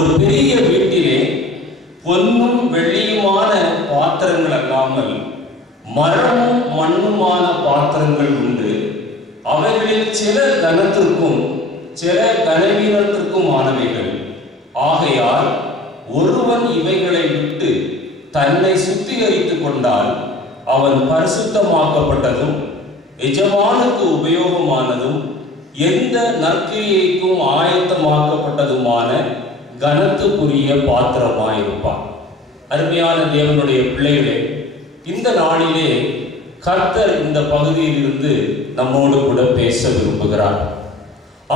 ஒரு பெரிய வீட்டிலே பொன்னும் வெள்ளியுமான பாத்திரங்கள் அல்லாமல் மரமும் மண்ணுமான பாத்திரங்கள் உண்டு. அவைகளில் சில கனத்திற்கும் சில கனவீனத்திற்கும் ஆனவைகள். ஆகையால் ஒருவன் இவைகளை விட்டு தன்னை சுத்திகரித்துக் கொண்டால் அவன் பரிசுத்தமாக்கப்பட்டதும் எஜமானுக்கு உபயோகமானதும் எந்த நற்கிரியைக்கும் ஆயத்தமாக்கப்பட்டதுமான கனத்துக்குரிய பாத்திரமாயிருப்பான். அருமையான தேவனுடைய பிள்ளைகளே, இந்த நாளிலே கர்த்தர் இந்த பகுதியில் இருந்து நம்மோடு கூட பேச விரும்புகிறார்.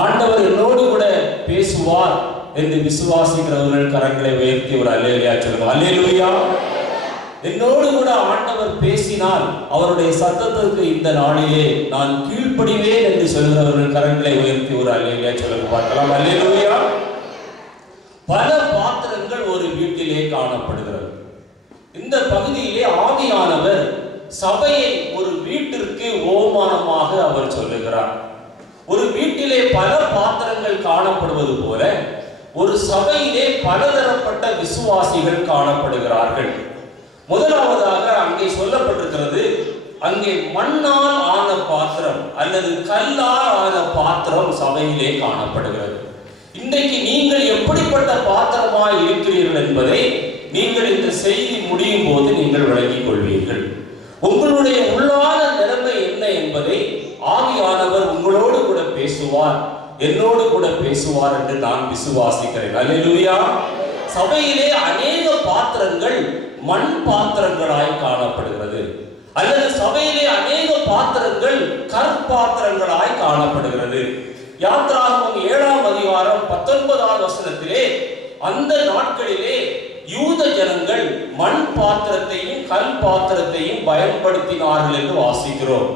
ஆண்டவர் என்னோடு கூட பேசுவார் என்று விசுவாசிக்கிறவர்கள் கரங்களை உயர்த்தி ஒரு அல்லேலூயா சொல்லுங்க. அல்லேலூயா. என்னோடு கூட ஆண்டவர் பேசினால் அவருடைய சத்தத்திற்கு இந்த நாளிலே நான் கீழ்ப்படிவேன் என்று சொல்கிறவர்கள் கரங்களை உயர்த்தி ஒரு அல்லேலூயா சொல்லுங்க பார்க்கலாம். அல்லேலூயா. பல பாத்திரங்கள் ஒரு வீட்டிலே காணப்படுகிறது. இந்த பகுதியிலே ஆவியானவர் சபையை ஒரு வீட்டிற்கு ஓமானமாக அவர் சொல்லுகிறார். ஒரு வீட்டிலே பல பாத்திரங்கள் காணப்படுவது போல ஒரு சபையிலே பலதரப்பட்ட விசுவாசிகள் காணப்படுகிறார்கள். முதலாவதாக அங்கே சொல்லப்பட்டிருக்கிறது, அங்கே மண்ணால் ஆன பாத்திரம் அல்லது கல்லால் ஆன பாத்திரம் சபையிலே காணப்படுகிறது. இன்றைக்கு நீங்கள் எப்படிப்பட்ட பாத்திரமாய் இருக்கிறீர்கள் என்பதை நீங்கள் இந்த செய்தி முடியும் போது நீங்கள் விளங்கிக் கொள்வீர்கள். உங்களுடைய உள்ளான நிலைமை என்ன என்பதை ஆவியானவர் உங்களோடு கூட பேசுவார், என்னோடு கூட பேசுவார் என்று நான் விசுவாசிக்கிறேன். அல்லேலூயா. சபையிலே அநேக பாத்திரங்கள் மண் பாத்திரங்களாய் காணப்படுகிறது, அல்லது சபையிலே அநேக பாத்திரங்கள் கற்பாத்திரங்களாய் காணப்படுகிறது. யாத்திராகமம் 7ஆம் அதிகாரம் 19ஆம் வசனத்திலே அந்த நாட்களிலே யூத ஜனங்கள் மண் பாத்திரத்தையும் கல் பாத்திரத்தையும் பயன்படுத்தினார்கள் என்று வாசிக்கிறோம்.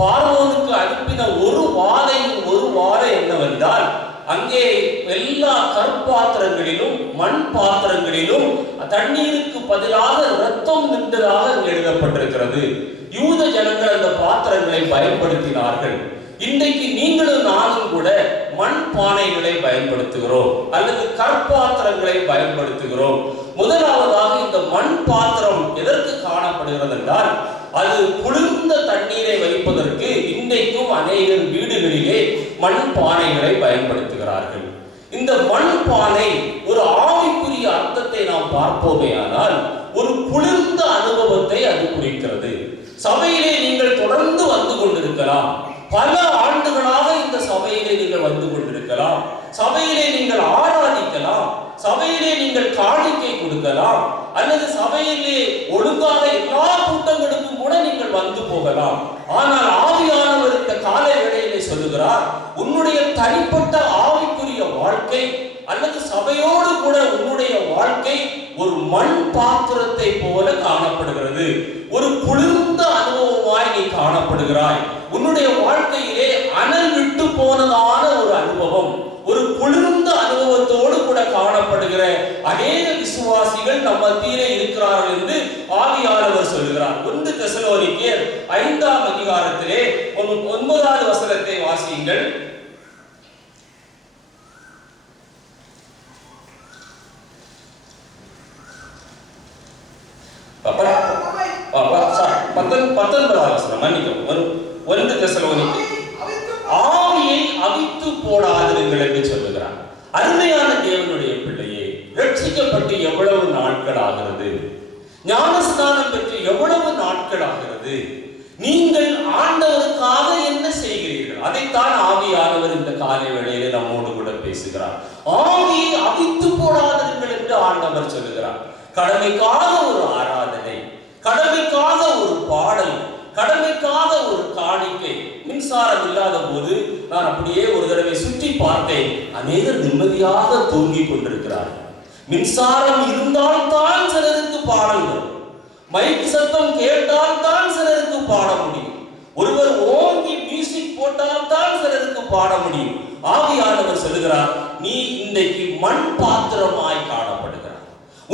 பார்வோனுக்கு அனுப்பின ஒரு வாதை என்னவென்றால், அங்கே எல்லா கற்பாத்திரங்களிலும் மண் பாத்திரங்களிலும் தண்ணீருக்கு பதிலாக இரத்தம் நின்றதாக எழுதப்பட்டிருக்கிறது. யூத ஜனங்கள் அந்த பாத்திரங்களை பயன்படுத்தினார்கள். இன்றைக்கு நீங்களும் நானும் கூட மண் பானைகளை பயன்படுத்துகிறோம் அல்லது கற்பாத்திரங்களை பயன்படுத்துகிறோம். முதலாவதாக இந்த மண் பாத்திரம் எதற்கு காணப்படுகிறது என்றால், அது குளிர்ந்த தண்ணீரை வைப்பதற்கு இன்றைக்கும் அநேகர் வீடுகளிலே மண் பானைகளை பயன்படுத்துகிறார்கள். இந்த மண் பானை ஒரு ஆவிக்குரிய அர்த்தத்தை நாம் பார்ப்போமே ஆனால் ஒரு குளிர்ந்த அனுபவத்தை அது குறிக்கிறது. சபையிலே நீங்கள் தொடர்ந்து வந்து கொண்டிருக்கலாம், பல ஆண்டுகளாக இந்த சபையிலே நீங்கள் வந்து கொண்டிருக்கலாம், சபையிலே நீங்கள் ஆராதிக்கலாம், சபையிலே நீங்கள் காணிக்கை கொடுக்கலாம், அல்லது சபையிலே ஒழுங்காக எல்லா கூட்டங்களுக்கும் கூட நீங்கள் வந்து போகலாம். ஆனால் ஆவியானவர் இந்த காலை வேளையிலே சொல்லுகிறார், உன்னுடைய தனிப்பட்ட ஆவிக்குரிய வாழ்க்கை அல்லது சபையோடு கூட உன்னுடைய வாழ்க்கை ஒரு மண் பாத்திரத்தை போல காணப்படுகிறது. ஒரு குளிர்ந்த அனுபவமாய் நீ காணப்படுகிறாய். உன்னுடைய வாழ்க்கையிலே அனல் விட்டு போனதான ஒரு அனுபவம், ஒரு குளிர்ந்த அனுபவத்தோடு கூட காணப்படுகிற அநேக விசுவாசிகள் நம்ம மத்தியிலே இருக்கிறார்கள் என்று ஆவியானவர் சொல்கிறார். 1 தெசலோனிக்கேயர் 5ஆம் அதிகாரத்திலே 9வது வசனத்தை வாசியுங்கள். ஆவியை அவித்து போடாதிருங்கள் என்று சொல்லுகிறார். அருமையான தேவனுடைய பிள்ளையே, ரட்சிக்கப்பட்டு எவ்வளவு நாட்கள் ஆகிறது? ஞானஸ்நானம் பெற்று எவ்வளவு நாட்கள் ஆகிறது? நீங்கள் ஆண்டவருக்காக என்ன செய்கிறீர்கள்? அதைத்தான் ஆவியானவர் இந்த காலை வேளையிலே நம்மோடு கூட பேசுகிறார். ஆவியை அவித்து போடாதிருங்கள் என்று ஆண்டவர் சொல்லுகிறார். கடமைக்காக ஒரு ஆராதனை, கடமைக்காக ஒரு பாடல், கடமைக்காக ஒரு காணிக்கை. மின்சாரம் இல்லாத போது நான் அப்படியே ஒரு தடவை சுற்றி பார்த்தேன். அநேகர் நிம்மதியாக தூங்கிக் கொண்டிருக்கிறார்கள். மின்சாரம் இருந்தால்தான் சிலருக்கு பாடல் வரும், மைக் சத்தம் கேட்டால்தான் சிலருக்கு பாட முடியும், ஒருவர் ஓங்கி மியூசிக் போட்டால்தான் சிலருக்கு பாட முடியும். ஆவியானவர் சொல்லுகிறார், நீ இன்றைக்கு மண் பாத்திரமாய் காணப்படுகிறார்.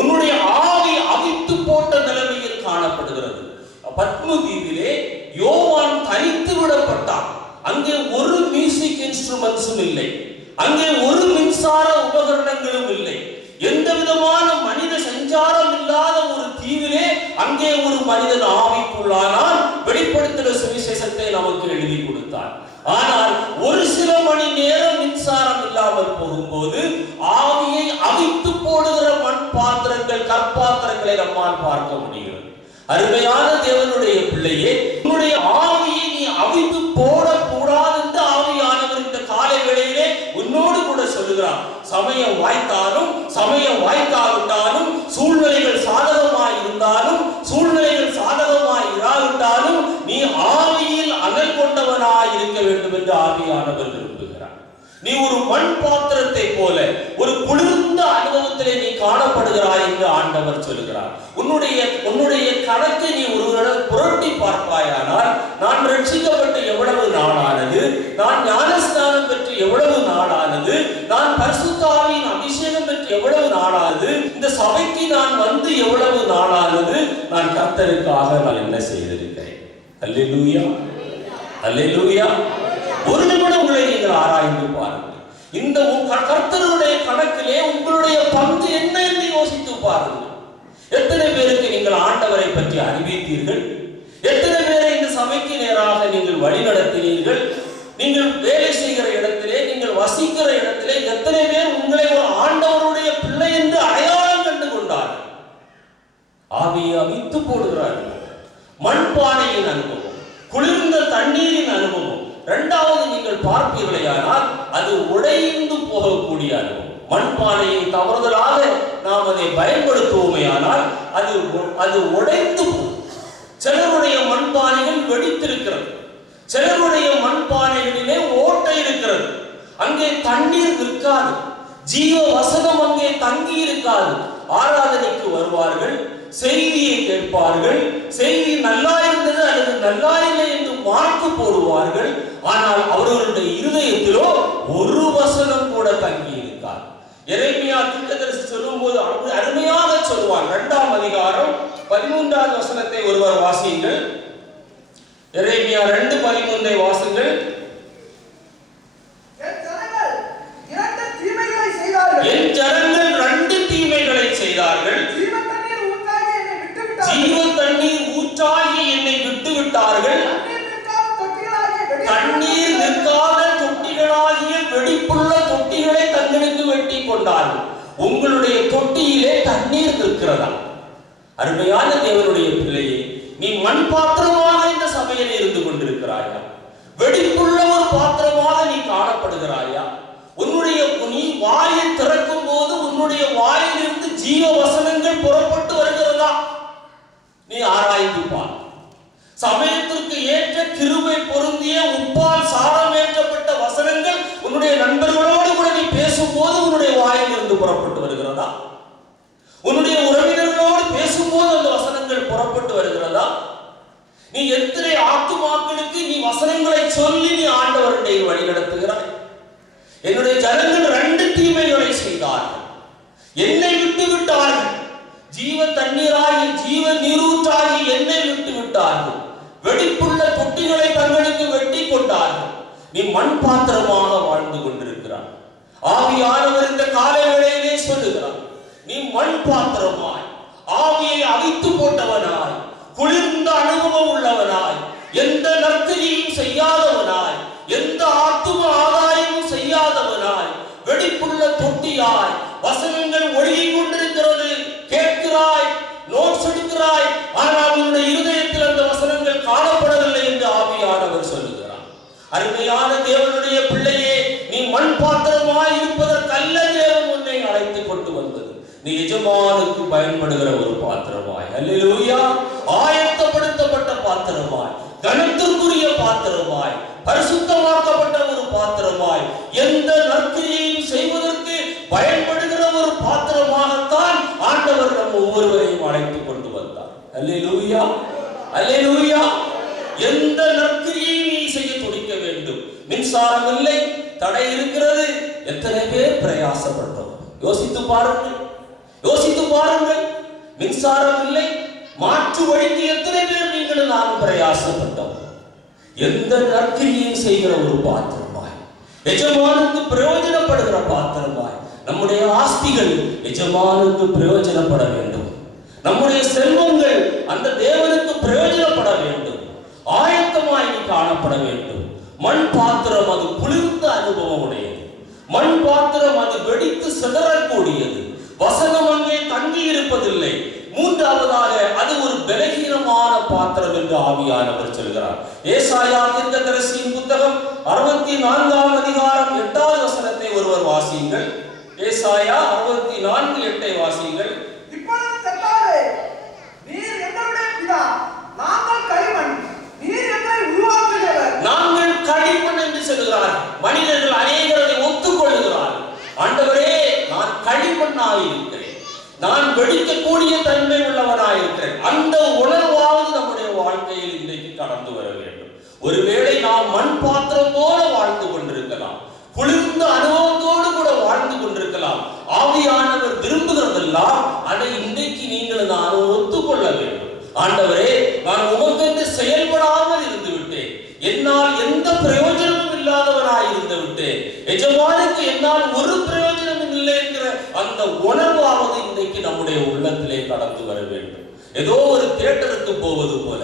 உன்னுடைய ஆவி அவித்து போட்ட நிலைமையில் காணப்படுகிறது. பத்மு தீவிலே யோவான் தனித்து விடப்பட்டான். அங்கே ஒரு மியூசிக் இன்ஸ்ட்ருமெண்ட்ஸும் இல்லை, அங்கே ஒரு மின்சார உபகரணங்களும் இல்லை. மனிதன் ஆவிக்குள்ளானால் வெளிப்படுத்தின சுவிசேஷத்தை நமக்கு எழுதி கொடுத்தார். ஆனால் ஒரு சில மணி நேரம் மின்சாரம் இல்லாமல் போகும்போது ஆவியை அவித்து போடுகிற மண் பாத்திரங்கள், கற்பாத்திரங்களை நம்மால் பார்க்க முடிகிறது. அருமையான தேவனுடைய பிள்ளையே, உன்னுடைய ஆவியை நீ அவித்து போடக்கூடாது என்று ஆவியானவர் இந்த காலை வேளையிலே உன்னோடு கூட சொல்லுகிறார். சமயம் வாய்த்தாலும் சமயம் வாய்க்காவிட்டாலும், சூழ்நிலைகள் சாதகமாய் இருந்தாலும் சூழ்நிலைகள் சாதகமாய் இராவிட்டாலும் நீ ஆவியில் அனல் கொண்டவனாய் இருக்க வேண்டும் என்று ஆவியானவர் விரும்புகிறார். நீ ஒரு மண் பாத்திரத்தை போல ஒரு குளிர்ந்த அனுபவத்திலே நீ காணப்படுகிறாய் என்று ஆண்டவர் சொல்கிறார். உன்னுடைய கணக்கு நீ ஒருவரிடம் புரட்டி பார்ப்பாயானால், நான் ரட்சிக்கப்பட்டு எவ்வளவு நாளானது, நான் ஞானஸ்நானம் பெற்று எவ்வளவு நாளானது, நான் பரிசுத்த ஆவியின் அபிஷேகம் பெற்று எவ்வளவு நாளானது, இந்த சபைக்கு நான் வந்து எவ்வளவு நாளானது, நான் கர்த்தருக்காக நான் என்ன செய்திருக்கிறேன். அல்லேலூயா, அல்லேலூயா. ஒரு நிமிடம் உங்களை நீங்கள் ஆராய்ந்து பாருங்கள். இந்த கர்த்தருடைய கணக்கிலே உங்களுடைய பங்கு என்ன என்று யோசித்து பாருங்கள். எத்தனை பேருக்கு நீங்கள் ஆண்டவரை பற்றி அறிவித்தீர்கள்? எத்தனை பேரை இந்த சபைக்கு நேராக நீங்கள் வழி நடத்தினீர்கள்? நீங்கள் வேலை செய்கிற இடத்திலே, நீங்கள் வசிக்கிற இடத்திலே எத்தனை பேர் உங்களை ஒரு ஆண்டவருடைய பிள்ளை என்று அடையாளம் கண்டு கொண்டார்கள்? ஆவியை அவித்து போடுகிறார்கள். மண்பானையின் அனுபவம், குளிர்ந்த தண்ணீரின் அனுபவம். இரண்டாவது நீங்கள் பார்ப்பீர்களேயானால் அது உடைந்து போகக்கூடிய அனுபவம். மண்பானையை தவறுதலாக நாம் அதை பயன்படுத்துவோமே ஆனால் அது உடைந்து போகும். சிலருடைய மண்பானைகள் வெடித்திருக்கிறது, சிலருடைய மண்பானைகளிலே ஓட்டை இருக்கிறது. அங்கே தண்ணீர் நிற்காது, ஜீவ வசனம் அங்கே தங்கி இருக்காது. ஆராதனைக்கு வருவார்கள், செய்தியை கேட்பார்கள், செய்தி நல்லா இருந்தது அல்லது நல்லா இல்லை என்று மார்க்கு போடுவார்கள். ஆனால் அவர்களுடைய இருதயத்திலோ ஒரு வசனம் கூட தங்கி இருக்கார். எரேமியா தீர்க்கதரிசி சொல்லும்போது அருமையாக சொல்வார். 2ஆம் அதிகாரம் 13வது வசனத்தை ஒருவர் வாசியுங்கள். எரேமியா 2:13 வாசியுங்கள். என் ஜனங்கள் 2 தீமைகளை செய்தார்கள். ஜீவ தண்ணீர் ஊற்றாகி என்னை விட்டு விட்டார்கள். தண்ணீர் நிற்காத தொட்டிகளாகிய வெடிப்புள்ள தொட்டிகளை தங்களுக்கு வெட்டி கொண்டார்கள். உங்களுடைய தொட்டியிலே தண்ணீர் நிற்கிறதா? அருமையான தேவனுடைய பிள்ளையே, நீ மண் பாத்திரமாக இந்த சபையில் இருந்து கொண்டிருக்கிறாயா? வெடிப்புள்ள ஒரு பாத்திரமாக நீ காணப்படுகிறாயா? நீ வாயை திறக்கும் போது உன்னுடைய வாயிலிருந்து ஜீவ வசனங்கள் புறப்பட்டு வருகிறதா? நீ ஆராய்ந்து பார். சமயத்திற்கு ஏற்ற கிருபை பொருந்திய உப்பால் சாரமேற்றப்பட்ட வசனங்கள் உன்னுடைய நண்பர்களோடு கூட நீ பேசும்போது உன்னுடைய வாயிலிருந்து புறப்பட்டு வருகிறதா? உன்னுடைய உறவினர்களோடு பேசும்போது அந்த வசனங்கள் புறப்பட்டு வருகிறதா? நீ எத்தனை ஆத்துமாக்களுக்கு நீ வசனங்களை சொல்லி நீ ஆண்டவருடைய வழி நடத்துகிறாய்? என்னுடைய ஜனங்கள் 2 தீமைகளை செய்தார்கள். என்னை விட்டு விட்டார்கள். ஜீவ தண்ணீராகி ஜீவ நீரூற்றாகி என்னை விட்டு விட்டார்கள். வெடிப்புள்ள தொட்டிகளை தங்களுக்கு வெட்டி கொண்டார்கள். நீ மண் பாத்திரமாக வாழ்ந்து கொண்டிருக்கிறாய். ஆவியானவர் இந்த காலை வேளையிலே சொல்லுகிறார், நீ மண் பாத்திரமாய் ஆவியை அவித்து போட்டவனாய், குளிர்ந்த அனுபவம் உள்ளவனாய், எந்த நற்கிரியையும் செய்யாதவனாய், எந்த ஆத்தும ஆதாயமும் செய்யாதவனாய், வெடிப்புள்ள தொட்டியாய் வசனங்கள் ஒழுகிக் கொண்டிருக்கிறது, கேட்கிறாய், நோட்ஸ் எடுக்கிறாய், ஆனால் உன்னுடைய இருதயத்தில் அந்த வசனங்கள் காணப்படவில்லை என்று ஆவியானவர் சொல்லுகிறார். அருமையான தேவனுடைய பிள்ளையே, நீ மண் பாத்திரமாய் இருப்பதற்கல்ல தேவன் உன்னை அழைத்துக் கொண்டு வந்தது. நீ எஜமானுக்கு பயன்படுகிற ஒரு பாத்திரமாய், அல்லேலூயா, ஆயத்தப்படுத்தப்பட்ட பாத்திரமாய், கனத்திற்குரிய பாத்திரமாய், பரிசுத்தமாக்கப்பட்ட ஒரு பாத்திரமாய், எந்த நற்கிரியையும் செய்வதற்கு பயன்படுகிற ஒரு பாத்திரமாகத்தான் ஆண்டவர் நம்ம ஒவ்வொருவரையும் அழைத்துக் கொண்டு வந்தார். அல்லேலூயா, அல்லேலூயா. எந்த நற்கிரியையும் நீ செய்ய துடிக்க வேண்டும். மின்சாரம் இல்லை, தடை இருக்கிறது. எத்தனை பேர் பிரயாசப்பட்டோம்? யோசித்து பாருங்கள், யோசித்து பாருங்கள். மின்சாரம் இல்லை, மாற்று வழிக்கு எத்தனை பேர் நீங்களும் நான் பிரயாசப்பட்டோம். எந்த நற்கிரியையும் செய்கிற ஒரு பாத்திரமாய், எஜமானுக்கு பிரயோஜனப்படுகிற பாத்திரமாய், நம்முடைய ஆஸ்திகள் எஜமானுக்கு பிரயோஜனப்பட வேண்டும். நம்முடைய செல்வங்கள் அந்த தேவனுக்கு பிரயோஜனப்பட வேண்டும், ஆயத்தமாய் காணப்பட வேண்டும். மண் பாத்திரம் அது குளிர்ந்த அனுபவம் உடையது. மண் பாத்திரம் அது வெடித்து சிதறக்கூடியது. வசனம் அங்கே தங்கி இருப்பதில்லை. மூன்றாவதாக அது ஒரு பலகீனமான பாத்திரம் என்று ஆவியானவர் சொல்கிறார். ஏசாயா தீர்க்கதரிசியின் புத்தகம் 64ஆம் அதிகாரம் 8வது வசனத்தை ஒருவர் வாசியுங்கள். ஏசாயா 64:8 வாசியுங்கள். இப்பொழுது கர்த்தாவே, நீர் எங்களுடைய பிதா, நாங்கள் களிமண், நீர் எங்களை உருவாக்குகிறவர். நாங்கள் களிமண் என்று சொல்கிறார். மனிதர்கள் அநேகரை ஒத்துக்கொள்கிறார். ஆண்டவரே, நான் களிமண்ணாக இருக்கிறேன், நான் வெடிக்கக்கூடிய தன்மை உள்ளவனாக இருக்கிறேன். அந்த உணர்வாவது நம்முடைய வாழ்க்கையில் இன்றைக்கு கடந்து வர வேண்டும். ஒருவேளை நாம் மண் பாத்திரத்தோடு வாழ்ந்து கொண்டிருக்கலாம், குளிர்ந்த அனுபவத்தோடு கூட வாழ்ந்து கொண்டிருக்கலாம். ஆவியானவர் விரும்புகிறதெல்லாம் அதை இன்றைக்கு நீங்கள் நானும் ஒத்துக்கொள்ள வேண்டும். ஆண்டவரே, நான் உமக்கென்று செயல்படாமல் இருந்து விட்டேன், என்னால் எந்த பிரயோஜனமும் இல்லாதவனாய் இருந்து விட்டேன், எஜமானுக்கு என்னால் ஒரு பிரயோஜனமும் இல்லை என்கிற அந்த உணர்வாவது இன்றைக்கு நம்முடைய உள்ளத்திலே கடந்து வர வேண்டும். ஏதோ ஒரு தியேட்டருக்கு போவது போல,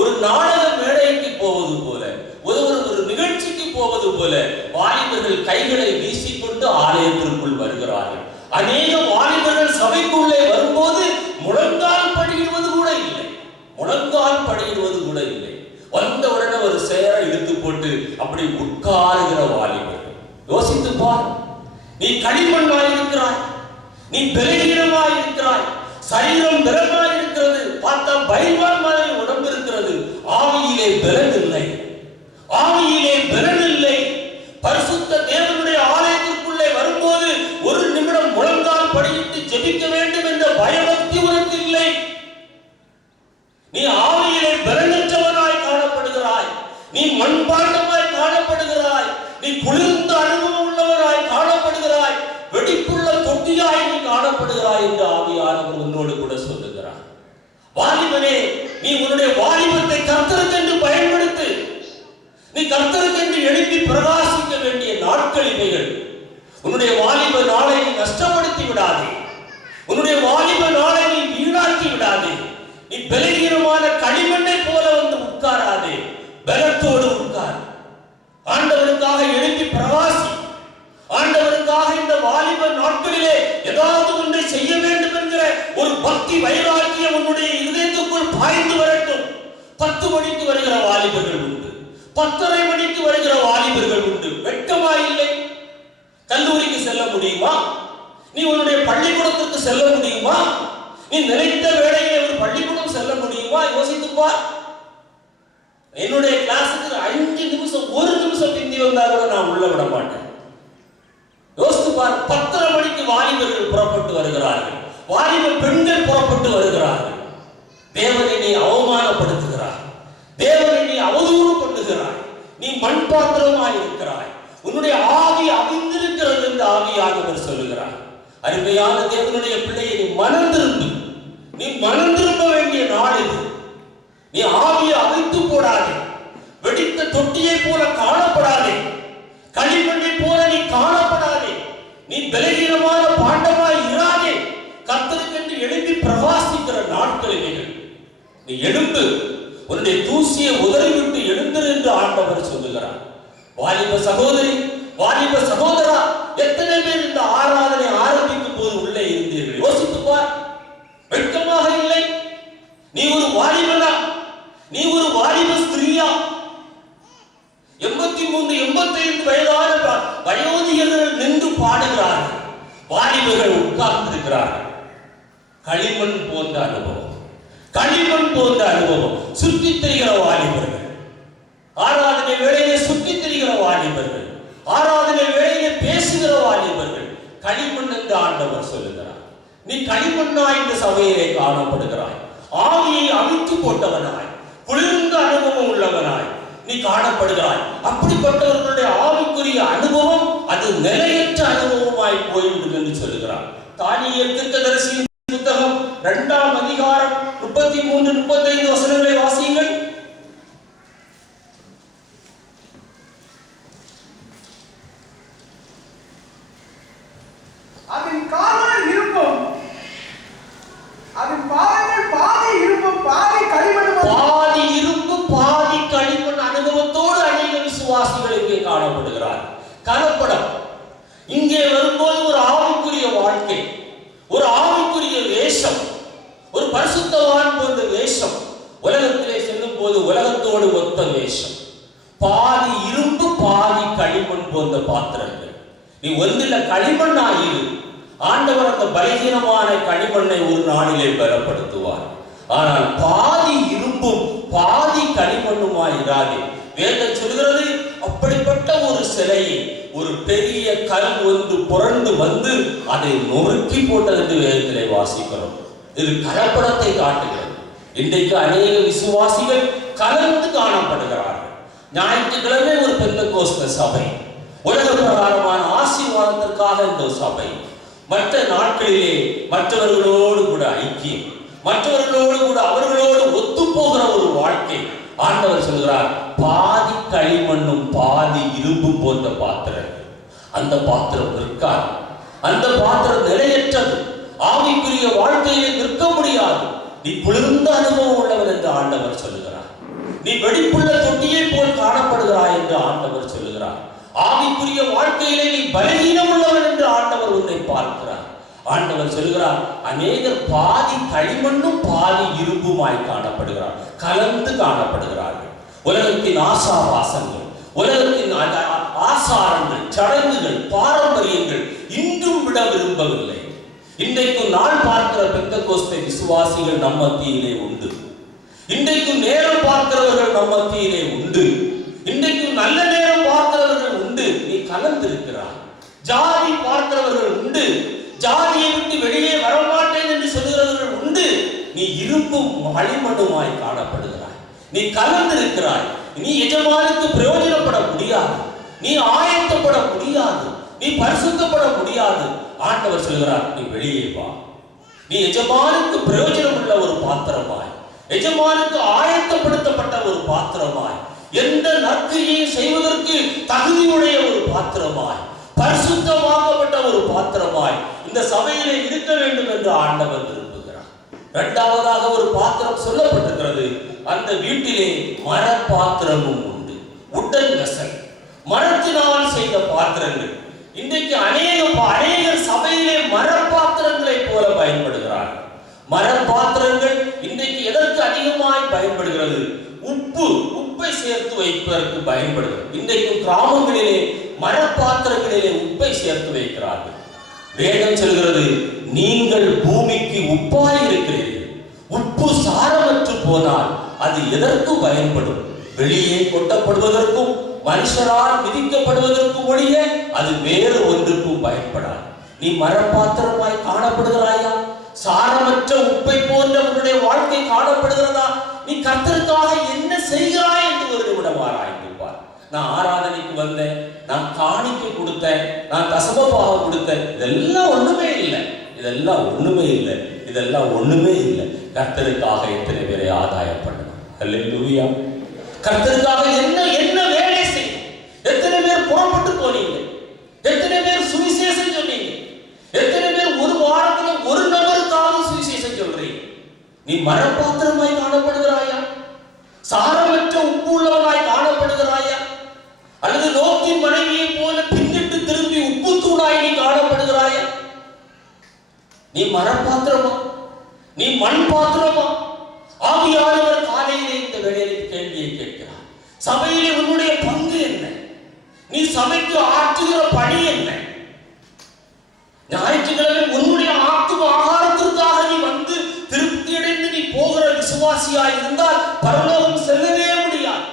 ஒரு நாடக மேடைக்கு போவது போல, ஒரு நிகழ்ச்சிக்கு போவது போல வாலிபர்கள் கைகளை வீசிக்கொண்டு ஆலயத்திற்குள் வருகிறார்கள். அநேக வாலிபர்கள் சபைக்குள்ளே வரும்போது முழங்கால் படியிடுவது கூட இல்லை, முழங்கால் படியிடுவது கூட இல்லை. வந்தவுடனே ஒரு சேரை இழுத்து போட்டு அப்படி உட்காருகிற வாலிபர்கள். யோசித்து பார், நீ களிமண்ணாய் இருக்கிறாய், நீ பலகீனமாய் இருக்கிறாய், சரீரம் பலமாய் இருக்கிறது, பார்த்தா பைல்வான் மாதிரி உடம்பு இருக்கிறது, ஆவியிலே பலன் இல்லை, ஆவியிலே பலன் இல்லை. பரிசுத்த தேவனுடைய ஆலயத்திற்குள்ளே வரும்போது ஒரு நிமிடம் முழங்கால் படியிட்டு ஜெபிக்க வேண்டும் என்ற பயபக்தி உனக்கு இல்லை. நீ ஆவியிலே பலனற்றவனாய் காணப்படுகிறாய், நீ மண்பாண்டமாய் காணப்படுகிறாய், நீ குளிர்ந்த அனுபவம் உள்ளவராய் காணப்படுகிறாய், வெடிப்புள்ள தொட்டியாய் நீ காணப்படுகிறாய் என்று ஆவியானவர் உன்னோடு கூட சொல்லுகிறார். வாலிபனே, நீ உன்னுடைய வாலிபத்தை கர்த்தருக்கென்று பயன்படுத்து. நீ கர்த்தருக்கென்று எழுப்பி பிரகாசிக்க வேண்டிய நாட்கள் இவைகள். உன்னுடைய வாலிப நாளை நீ நஷ்டப்படுத்தி விடாதே, உன்னுடைய வாலிப நாளை நீ வீணாக்கி விடாதே. நீ பலகீனமான களிமண்ணை போல வந்து உட்காராதே, பலத்தோடு உட்கார். ஆண்டவருக்காக எழுப்பி பிரகாசி. ஆண்டவருக்காக இந்த வாலிப நாட்களிலே ஏதாவது ஒன்றை செய்ய வேண்டும் என்கிற ஒரு பக்தி வைராக்கியம் உன்னுடைய இதயத்துக்குள் பாய்ந்து வரட்டும். 10 மணிக்கு வருகிற வாலிபர்கள் உண்டு, 10:30 மணிக்கு வருகிற வாலிபர்கள் உண்டு. வெட்கமா இல்லை? கல்லூரிக்கு செல்ல முடியுமா? நீ உன்னுடைய பள்ளிக்கூடத்திற்கு செல்ல முடியுமா? நீ நினைத்த வேளையிலே ஒரு பள்ளிக்கூடம் செல்ல முடியுமா? யோசித்துப்பா. என்னுடைய கிளாஸுக்கு 5 நிமிஷம் 1 நிமிஷம் பிந்தி வந்தா கூட நான் உள்ள விட மாட்டேன். யோசித்து பார். 10:30 மணிக்கு வாலிபர்கள் புறப்பட்டு வருகிறார்கள், வாலிப பெண்கள் புறப்பட்டு வருகிறார்கள். தேவனை நீ அவமானப்படுத்துகிறாய், தேவனை நீ அவதூறு பண்ணுகிறாய், நீ மண் பாத்திரமாய் இருக்கிறாய், உன்னுடைய ஆவி அவிந்திருக்கிறது என்று ஆவியானவர் சொல்லுகிறார். அருமையான தேவனுடைய பிள்ளையை நீ மனம் திரும்பு, நீ மனம் திரும்ப வேண்டிய நாள் இது. நீ ஆவியை அவிழ்த்து போடாதே, வெடித்த தொட்டியை போல காணப்படாதே, களிமண்ணை போல நீ காணப்படாதே, நீ பலகீனமான பாண்டமாய் இராதே. கர்த்தருக்கென்று எழுப்பி பிரகாசிக்கிற நாட்கள் இவைகள். நீ எழுந்து உன்னுடைய தூசியை உதறிவிட்டு எழுந்திரு என்று ஆண்டவர் சொல்லுகிறார். வாலிப சகோதரி, வாலிப சகோதரா, எத்தனை பேர் இந்த ஆராதனை ஆரம்பிக்கும் போது உள்ளே இருந்தீர்கள்? யோசித்து பார். வெட்கமாக இல்லை? நீ ஒரு வாலிபனா? நீ ஒரு வாலிப ஸ்திரீயா? 83 85 வயதான வயோதிகர்கள் நின்று பாடுகிறார்கள், வாலிபர்கள் உட்கார்ந்து இருக்கிறார்கள். களிமண் போன்ற அனுபவம், களிமண் போன்ற அனுபவம். சுற்றி திரிகிற வாலிபர்கள், ஆராதனை வேளையிலே சுற்றி திரிகிற வாலிபர்கள், ஆராதனை வேளையிலே பேசுகிற வாலிபர்கள். களிமண் என்று ஆண்டவர் சொல்லுகிறார். நீ களிமண்ணாய் இந்த சபையிலே காணப்படுகிறாய். ஆவியை அவிழ்த்து போட்டவனாய், குளிர்ந்த அனுபவம் உள்ளவனாய் நீ காணப்படுகிறாய். அப்படிப்பட்டவர்களுடைய ஆவிக்குரிய அனுபவம் அது நிலையற்ற அனுபவமாய் போய்விடும் என்று சொல்லுகிறார். தானியேல் தீர்க்கதரிசியின் புத்தகம் 2ஆம் அதிகாரம் 33 35 வசனங்களை வாசியுங்கள். அதன் கால்கள் இருக்கும், அதன் பாதங்கள் ஒரு ஆவிக்குரிய வேஷம், ஒரு பரிசுத்தவான் போன்ற வேஷம். உலகத்திலே செல்லும் போது உலகத்தோடு ஒத்த வேஷம். பாதி இரும்பு பாதி களிமண் போன்ற பாத்திரங்கள். நீ ஒன்றில களிமண்ணாயிரு. ஆண்டவர் அந்த பலகீனமான களிமண்ணை ஒரு நாளிலே பலப்படுத்துவார். ஆனால் பாதி இரும்பும் பாதி களிமண்ணுமாயிராதே. வேதம் சொல்கிறது, அப்படிப்பட்ட ஒரு சிலையை ஒரு பெரிய கல் ஒன்று புரண்டு வந்து அதை நொறுக்கி போட்டது என்று வேதத்திலே வாசிக்கிறோம். இது கலப்படத்தை காட்டுகிறது. இன்றைக்கு அநேக விசுவாசிகள் கலந்து காணப்படுகிறார்கள். ஞாயிற்றுக்கிழமை ஒரு பெந்தெகோஸ்தே சபை, உலக பிரகாரமான ஆசீர்வாதத்திற்காக இந்த சபை. மற்ற நாட்களிலே மற்றவர்களோடு கூட ஐக்கியம், மற்றவர்களோடு கூட அவர்களோடு ஒத்து போகிற ஒரு வாழ்க்கை. ஆண்டவர் சொல்கிறார், பாதி களிமண்ணும் பாதி இரும்பும் போன்ற பாத்திரங்கள். அந்த பாத்திரம் நிற்காது, அந்த பாத்திரம் நிலையற்றது. ஆவிக்குரிய வாழ்க்கையிலே நிற்க முடியாது. நீ குளிர்ந்த அனுபவம் உள்ளவர் என்று ஆண்டவர் சொல்லுகிறார். நீ வெடிப்புள்ள தொட்டியை போல் காணப்படுகிறாய் என்று ஆண்டவர் சொல்லுகிறார். ஆவிக்குரிய வாழ்க்கையிலே நீ பலகீனம் உள்ளவன் என்று ஆண்டவர் உன்னை பார்க்கிறார். ஆண்டவர் சொல்லுகிறார், அநேகர் பாதி களிமண்ணும் பாதி இரும்புமாய் காணப்படுகிறார், கலந்து காணப்படுகிறார்கள். உலகத்தின் ஆசாபாசங்கள், உலகத்தின் ஆசாரங்கள், சடங்குகள், பாரம்பரியங்கள் இன்றும் விட விரும்பவில்லை. இன்றைக்கும் நாள் பார்க்கிற பெந்தெகோஸ்தே விசுவாசிகள் நம் மத்தியிலே உண்டு. இன்றைக்கும் நேரம் பார்க்கிறவர்கள் நம் மத்தியிலே உண்டு. இன்றைக்கும் நல்ல நேரம் பார்க்கிறவர்கள் உண்டு. நீ கலந்திருக்கிறாய். ஜாதி பார்க்கிறவர்கள் உண்டு. ஜாதியை விட்டு வெளியே வரமாட்டேன் என்று சொல்லுகிறவர்கள் உண்டு. நீ இரும்பும் களிமண்ணுமாய் காணப்படுகிறாய். நீ கலந்திருக்கிறாய். நீ எஜமானுக்கு பிரயோஜனப்பட முடியாது. நீ ஆயத்தப்பட முடியாது. நீ பரிசுத்தப்பட முடியாது. ஆண்டவர் சொல்கிறார், நீ வெளியே வா. நீ எஜமானுக்கு பிரயோஜனம் உள்ள ஒரு பாத்திரமாய், எஜமானுக்கு ஆயத்தப்படுத்தப்பட்ட ஒரு பாத்திரமாய், எந்த நற்கிரியையும் செய்வதற்கு தகுதியுடைய ஒரு பாத்திரமாய், பரிசுத்தமாக்கப்பட்ட ஒரு பாத்திரமாய் இந்த சபையிலே இருக்க வேண்டும் என்று ஆண்டவர் விரும்புகிறார். இரண்டாவதாக ஒரு பாத்திரம் சொல்லப்பட்டிருக்கிறது. அந்த வீட்டிலே மர பாத்திரமும் உண்டு. உடன் வெசல், மரத்தினால் செய்த பாத்திரங்கள். இன்றைக்கு அநேகர் சபையிலே மர பாத்திரங்களை போல பயன்படுகிறார்கள். மர பாத்திரங்கள் இன்றைக்கு எதற்கு அதிகமாய் பயன்படுகிறது? உப்பை சேர்த்து வைப்பதற்கு பயன்படுகிறது. இன்றைக்கும் கிராமங்களிலே மர பாத்திரங்களிலே உப்பை சேர்த்து வைக்கிறார்கள். வேதம் சொல்கிறது, நீங்கள் பூமிக்கு உப்பாய் இருக்கிறீர்கள். உப்பு சாரமற்று போனால் அது எதற்கு பயன்படும்? வெளியே கொட்டப்படுவதற்கும் மனுஷரால் விதிக்கப்படுவதற்கும் ஒழிய அது வேறு ஒன்றுக்கும் பயன்படாது. நீ மரப்பாத்திரமாய் காணப்படுகிறாயா? சாரமற்ற உப்பை போன்ற உன்னுடைய வாழ்க்கை காணப்படுகிறதா? நீ கர்த்தருக்காக என்ன செய்கிறாய் என்று ஒரு நிமிடம் ஆராய்ந்திருப்பார். நான் ஆராதனைக்கு வந்தேன், நான் காணிக்கை கொடுத்தேன், நான் தசமபாகம் கொடுத்தேன், இதெல்லாம் ஒண்ணுமே இல்லை. இதெல்லாம் ஒண்ணுமே இல்லை. இதெல்லாம் ஒண்ணுமே இல்லை. கர்த்தருக்காக எத்தனை பேரை ஆதாயம் பண்ணணும்? அல்லேலூயா. கர்த்தருக்காக என்ன வேலை செய்யும்? எத்தனை பேர் புறப்பட்டு போனீங்க? எத்தனை பேர் சுவிசேஷம் சொன்னீங்க? எத்தனை பேர் ஒரு வாரத்துல ஒரு நபருக்காக சுவிசேஷம் சொல்றீங்க? நீ மரப்பாத்திரமாய் காணப்படுகிறாயா? சாரமற்ற உப்பு உள்ளவனாய் காணப்படுகிறாயா? அல்லது லோத்தின் மனைவியை போல பின்னிட்டு திரும்பி உப்பு தூளாய் நீ காணப்படுகிறாயா? நீ மரப்பாத்திரமா? நீ மண் பாத்திரமா? ஆவியானவர் காலையிலே இந்த வேளையில் கேள்வியை கேட்கிறார். சபையிலே உன்னுடைய பங்கு என்ன? நீ சபைக்கு ஆற்றுகிற பணி என்ன? ஞாயிற்றுக்கிழமை உன்னுடைய ஆத்தும ஆகாரத்திற்காக நீ வந்து திருப்தி அடைந்து நீ போகிற விசுவாசியாய் இருந்தால் பரலோகம் செல்லவே முடியாது.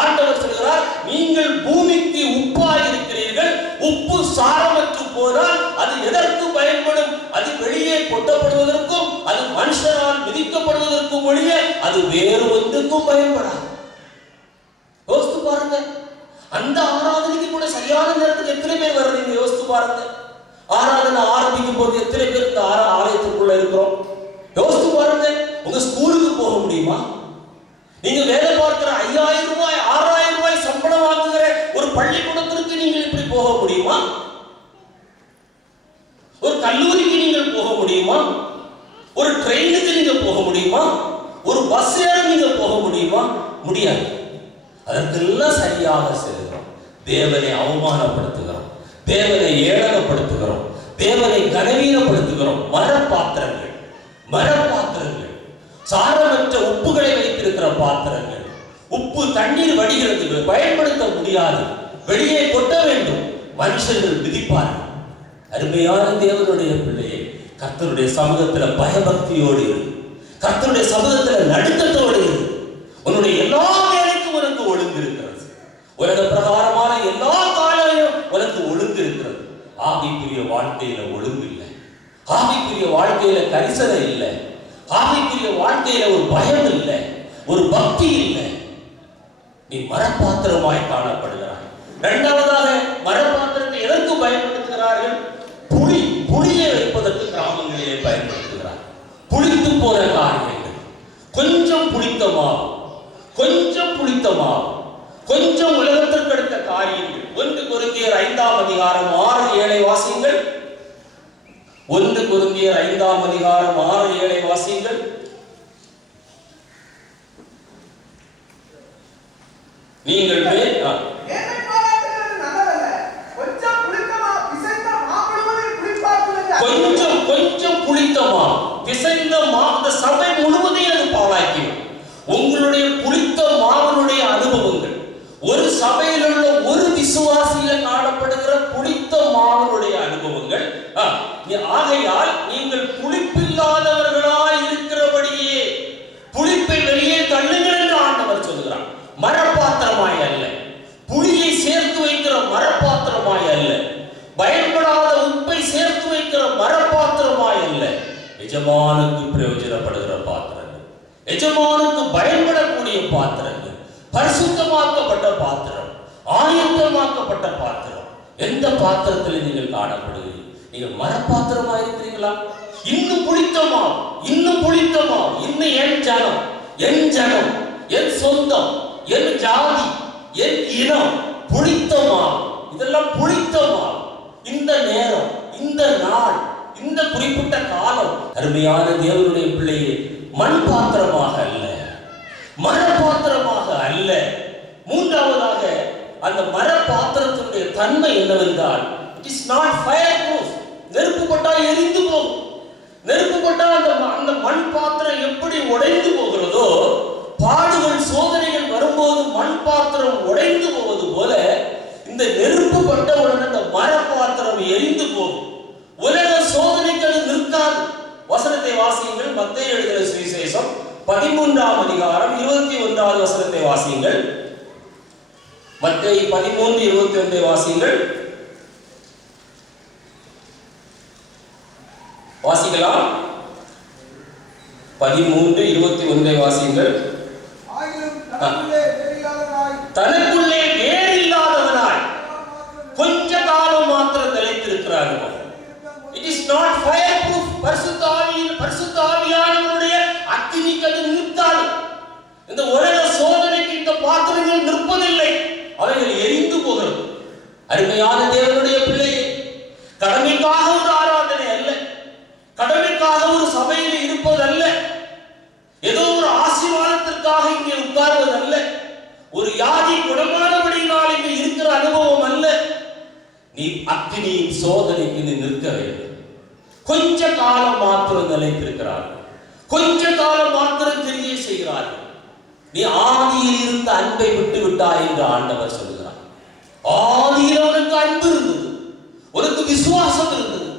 ஆண்டவர் சொல்கிறார், நீங்கள் பூமிக்கு உப்பாய் இருக்கிறீர்கள். உப்பு சாரமற்று போனால் அது எதற்கு பயன்படும்? அது வெளியே கொட்டப்படுவதற்கும் அது மனுஷனால் விதிக்கப்படுவதற்கும் ஒழிய அது வேறு ஒன்றுக்கும் பயன்படாது. யோசித்து பாருங்க. அந்த ஆராதனைக்கு கூட சரியான நேரத்துக்கு எத்தனை பேர் வர்றீங்க? யோசித்து பாருங்க. ஆராதனை ஆரம்பிக்கும் போது எத்தனை பேர் இந்த ஆலயத்துக்குள்ள இருக்கிறோம்? யோசித்து பாருங்க. உங்க ஸ்கூலுக்கு போக முடியுமா? நீங்க வேலை பார்க்கிற 5000 ரூபாய் 6000 ரூபாய் சம்பளம் வாங்குகிற ஒரு பள்ளிக்கூடத்திற்கு நீங்கள் இப்படி போக முடியுமா? ஒரு கல்லூரிக்கு நீங்கள் போக முடியுமா? ஒரு ட்ரெயினுக்கு நீங்க போக முடியுமா? ஒரு பஸ் ஏற நீங்க போக முடியுமா? முடியாது. அதற்கெல்லாம் சரியாக செல்கிறோம். தேவனை அவமானப்படுத்துகிறோம், தேவனை ஏளனப்படுத்துகிறோம், தேவனை கனவீனப்படுத்துகிறோம். பாத்திரங்கள், மரப்பாத்திரங்கள், சாரமற்ற உப்புகளை வைத்திருக்கிற பாத்திரங்கள். உப்பு தண்ணீர் வடிகிறது, பயன்படுத்த முடியாது, வெளியே கொட்ட வேண்டும், மனுஷர்கள் விதிப்பார்கள். அருமையான தேவனுடைய பிள்ளையே, கர்த்தருடைய சமூகத்தில் பயபக்தியோடு இரு, கர்த்தருடைய சமூகத்தில் நடுக்கத்தோடு இரு. உன்னுடைய எல்லா வேலைக்கும் உனக்கு ஒழுங்கு இருக்கிறது. உலக பிரகாரமான எல்லா காலையும் உனக்கு ஒழுங்கு இருக்கிறது. ஆவிக்குரிய வாழ்க்கையில ஒழுங்கு இல்லை, ஆவிக்குரிய வாழ்க்கையில கரிசனை இல்லை, ஆவிக்குரிய வாழ்க்கையில ஒரு பயம் இல்லை, ஒரு பக்தி இல்லை. நீ மரப்பாத்திரமாய் காணப்படுகிறாய். இரண்டாவதாக, மரப்பாத்திரத்தை எதற்கு பயன்படுத்துகிறார்கள்? புளியை வைப்பதற்கு கிராமங்களிலே பயன்படுத்துகிறார். புளித்து போன காரியங்கள், கொஞ்சம் புளித்த மாவு, கொஞ்சம் புளித்த மாவு, கொஞ்சம் உலகத்திற்கு அடுத்த காரியங்கள். 1 கொரிந்தியர் 5ஆம் அதிகாரம் 6-7 வாசியுங்கள். 1 கொரிந்தியர் 5ஆம் அதிகாரம் 6-7 வாசியுங்கள். நீங்கள் கொஞ்சம் புளித்த மாவு, பிசைந்த மாவு, இந்த சபை முழுவதையும் அது பாழாக்கிடும். உங்களுடைய புளித்த மாவினுடைய அனுபவங்கள், ஒரு சபையில் உள்ள ஒரு விசுவாசியில காணப்படுகிற புளித்த மாவினுடைய அனுபவங்கள். ஆகையால் நீங்கள் புளிப்பில்லாதவர்களாய் இருக்கிறபடியே புளிப்பை வெளியே தள்ளுங்கள் என்று ஆண்டவர் சொல்கிறார். மரப்பாத்திரமாய் அல்ல, புளியை சேர்த்து வைக்கிற மரப்பாத்திரமாய் அல்ல, பயன்படாத உப்பை சேர்த்து வைக்கிற மரப்பாத்திரமாய் அல்ல, எஜமானுக்கு பிரயோஜனப்படுகிற பாத்திரங்கள், எஜமானுக்கு பயன்படக்கூடிய பாத்திரங்கள், பரிசுத்தமாக்கப்பட்ட பாத்திரம், ஆயத்தமாக்கப்பட்ட பாத்திரம். எந்த பாத்திரத்தில் நீங்கள் காணப்படுகிறீர்கள்? நீங்கள் மரப்பாத்திரமாக இருக்கிறீங்களா? இன்னும் புளித்தமாம், இன்னும் புளித்தமாம், இன்னும் என் ஜனம், என் ஜனம், என் சொந்தம், என் ஜாதி, என் இனம், புளித்தமாம். இதெல்லாம் புளித்தமாம். இந்த நேரம், இந்த நாள், இந்த குறிப்பிட்ட காலம், அருமையான தேவனுடைய பிள்ளையே, மண் பாத்திரமாக அல்ல, மரப்பாத்திரமாக அல்ல. மூன்றாவதாக, அந்த மரப்பாத்திரத்தினுடைய தன்மை என்னவென்றால், it is not fire proof. நெருப்பு பட்டா எரிந்து போகும். நெருப்பு பட்டா அந்த மண் பாத்திரம் எப்படி உடைந்து போகிறதோ, பாடுகள் சோதனைகள் வரும்போது மண் பாத்திரம் உடைந்து போவது போல, இந்த நெருப்பு பட்டவுடன் அந்த மரப்பாத்திரம் எரிந்து போகும். உலக சோதனைக்கு அது நிற்காது. வசனத்தை வாசியுங்கள். மத்தேயு எழுதின சுவிசேஷம் 13ஆம் அதிகாரம் 21வது வசனத்தை வாசியுங்கள். மத்தேயு 13:21 வாசியுங்கள். வாசிக்கலாம். 13:21 வாசியுங்கள். தனக்குள்ளே வேறு இல்லாதவனாய் கொஞ்ச காலம் மாத்திரம் நிலைத்திருக்கிறார். It is not fireproof. பரிசுத்த ஆவியானவருடைய அக்கினிக்கு அது நிற்காது. இந்த உலக சோதனைக்கு இந்த பாத்திரங்கள் நிற்பதில்லை, அவைகள் எரிந்து போகிறது. அருமையான தேவனுடைய பிள்ளையே, கடமைக்காக ஒரு ஆராதனை அல்ல, கடமைக்காக ஒரு சபையில் இருப்பது அல்ல, ஏதோ ஒரு ஆசீர்வாதத்திற்காக இங்கே உட்கார்வது அல்ல, ஒரு யாதி குணமானபடியினால் இங்கே இருக்கிற அனுபவம் அல்ல. நீ அக்கினியின் சோதனைக்கு நீ நிற்க வேண்டும். கொஞ்ச காலம் மாத்திரம் நிலைத்திருக்கிறார்கள், கொஞ்ச காலம் மாத்திரம் கிரியை செய்கிறார்கள். நீ ஆதியில் இருந்த அன்பை விட்டு விட்டாய் என்று ஆண்டவர் சொல்கிறார். ஆதியில் உனக்கு அன்பு இருந்தது, உனக்கு விசுவாசம் இருந்தது,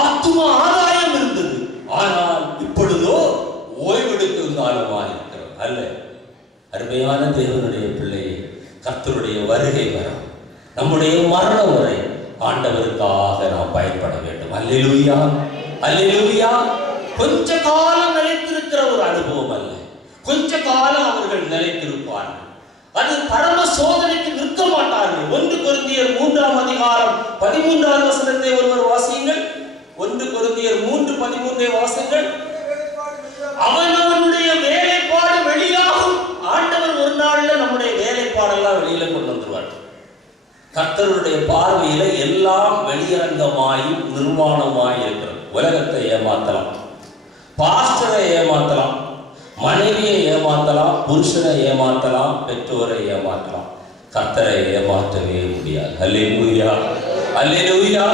ஆத்தும ஆதாயம் இருந்தது. ஆனால் இப்பொழுதோ ஓய்வெடுக்கும் காலமாக இருக்கிறது அல்ல. அருமையான தேவனுடைய பிள்ளையை, கர்த்தருடைய வருகை வரும், நம்முடைய மரணம் வரை ஆண்டவருக்காக நாம் பயன்பட வேண்டும். அல்லேலூயா, அல்லேலூயா. கொஞ்ச காலம் நிலைத்திருக்கிற ஒரு அனுபவம் அல்ல, கொஞ்ச காலம் அவர்கள் நிலைத்திருப்பார்கள். அது பரம சோதனைக்கு நிற்க மாட்டார்கள். 1 கொரிந்தியர் 3ஆம் அதிகாரம் 13வது வசனத்தை ஒருவர் வாசியுங்கள். 1 கொரிந்தியர் 3:13 வாசியுங்கள். அவனவனுடைய வேலைப்பாடு வெளியாகும். ஆண்டவர் ஒரு நாள்ல நம்முடைய வேலைப்பாடெல்லாம் வெளியில கொண்டு வந்துருவார். கர்த்தருடைய பார்வையில எல்லாம் வெளியரங்கமாய் நிர்வாணமாய் இருக்கிறது. உலகத்தை ஏமாத்தலாம், பாஸ்டரை ஏமாத்தலாம், மனைவியை ஏமாத்தலாம், புருஷனை ஏமாத்தலாம், பெற்றோரை ஏமாற்றலாம், கர்த்தரை ஏமாற்றவே முடியாது. அல்லேலூயா, அல்லேலூயா.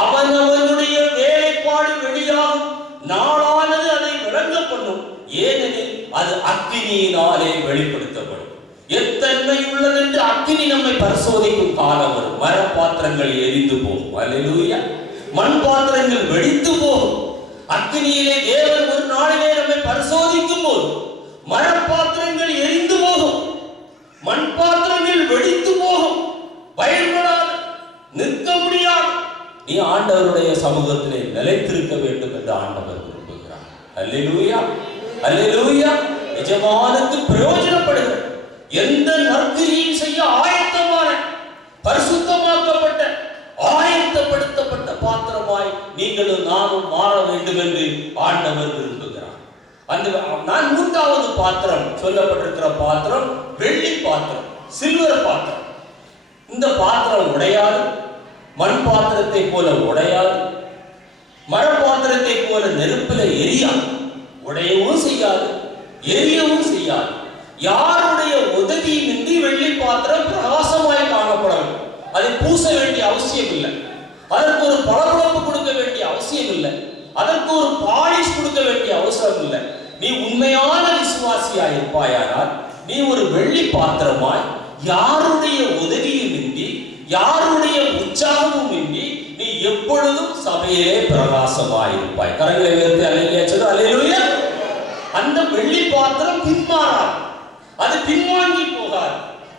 அவனவனுடைய வேலைப்பாடு வெளியாகும். நாளானது அதை விளங்க பண்ணும். ஏனெனில் அது அக்கினியினாலே வெளிப்படுத்தப்படும். எத்தன்மை உள்ளதென்று அக்கினி நம்மை பரிசோதிக்கும் காலம் வரும். மர பாத்திரங்கள் எரிந்து போகும். அல்லேலூயா. மண் பாத்திரங்கள் வெடித்து போகும். அக்கினியிலே தேவன் ஒரு நாளிலே நம்மை பரிசோதிக்கும் போது மர பாத்திரங்கள் எரிந்து போகும், மண் பாத்திரங்கள் வெடித்து போகும். பயன்படாது, நிற்க முடியாது. நீ ஆண்டவருடைய சமூகத்திலே நிலைத்திருக்க வேண்டும் என்று ஆண்டவர் விரும்புகிறார். அல்லேலூயா, அல்லேலூயா. எஜமானுக்கு பிரயோஜனப்படுகிற எந்த நற்கிரியும் செய்ய ஆயத்தமான, பரிசுத்தமாக்கப்பட்ட, ஆயத்தப்படுத்தப்பட்ட பாத்திரமாய் நீங்களும் நானும் மாற வேண்டும் என்று ஆண்டவர் விரும்புகிறார். அந்த நான் மூன்றாவது பாத்திரம் சொல்லப்பட்டிருக்கிற பாத்திரம் வெள்ளி பாத்திரம், சில்வர் பாத்திரம். இந்த பாத்திரம் உடையாது, மண் பாத்திரத்தை போல உடையாது, மர பாத்திரத்தை போல நெருப்பில எரியாது, உடையவும் செய்யாது, எரியவும் செய்யாது. யாருடைய உதவியின்றி வெள்ளி பாத்திரம் பிரகாசமாய் காணப்படும். அதை பூச வேண்டிய அவசியம் இல்லை, அதற்கு ஒரு பளபளப்பு கொடுக்க வேண்டிய அவசியம் இல்லை, அதற்கு ஒரு பாலிஷ் கொடுக்க வேண்டிய அவசரம் இல்லை. நீ உண்மையான விசுவாசியாய் இருப்பாயானால் நீ ஒரு வெள்ளி பாத்திரமாய் யாருடைய உதவியும் இன்றி, யாருடைய உற்சாகமும் இன்றி நீ எப்பொழுதும் சபையிலே பிரகாசமாய் இருப்பாய். கரங்களை உயர்த்தி அல்லேலூயா சொல்லு. அல்லேலூயா. அந்த வெள்ளி பாத்திரம் பின்மாறாது, அது பின்வாங்கி போகாது,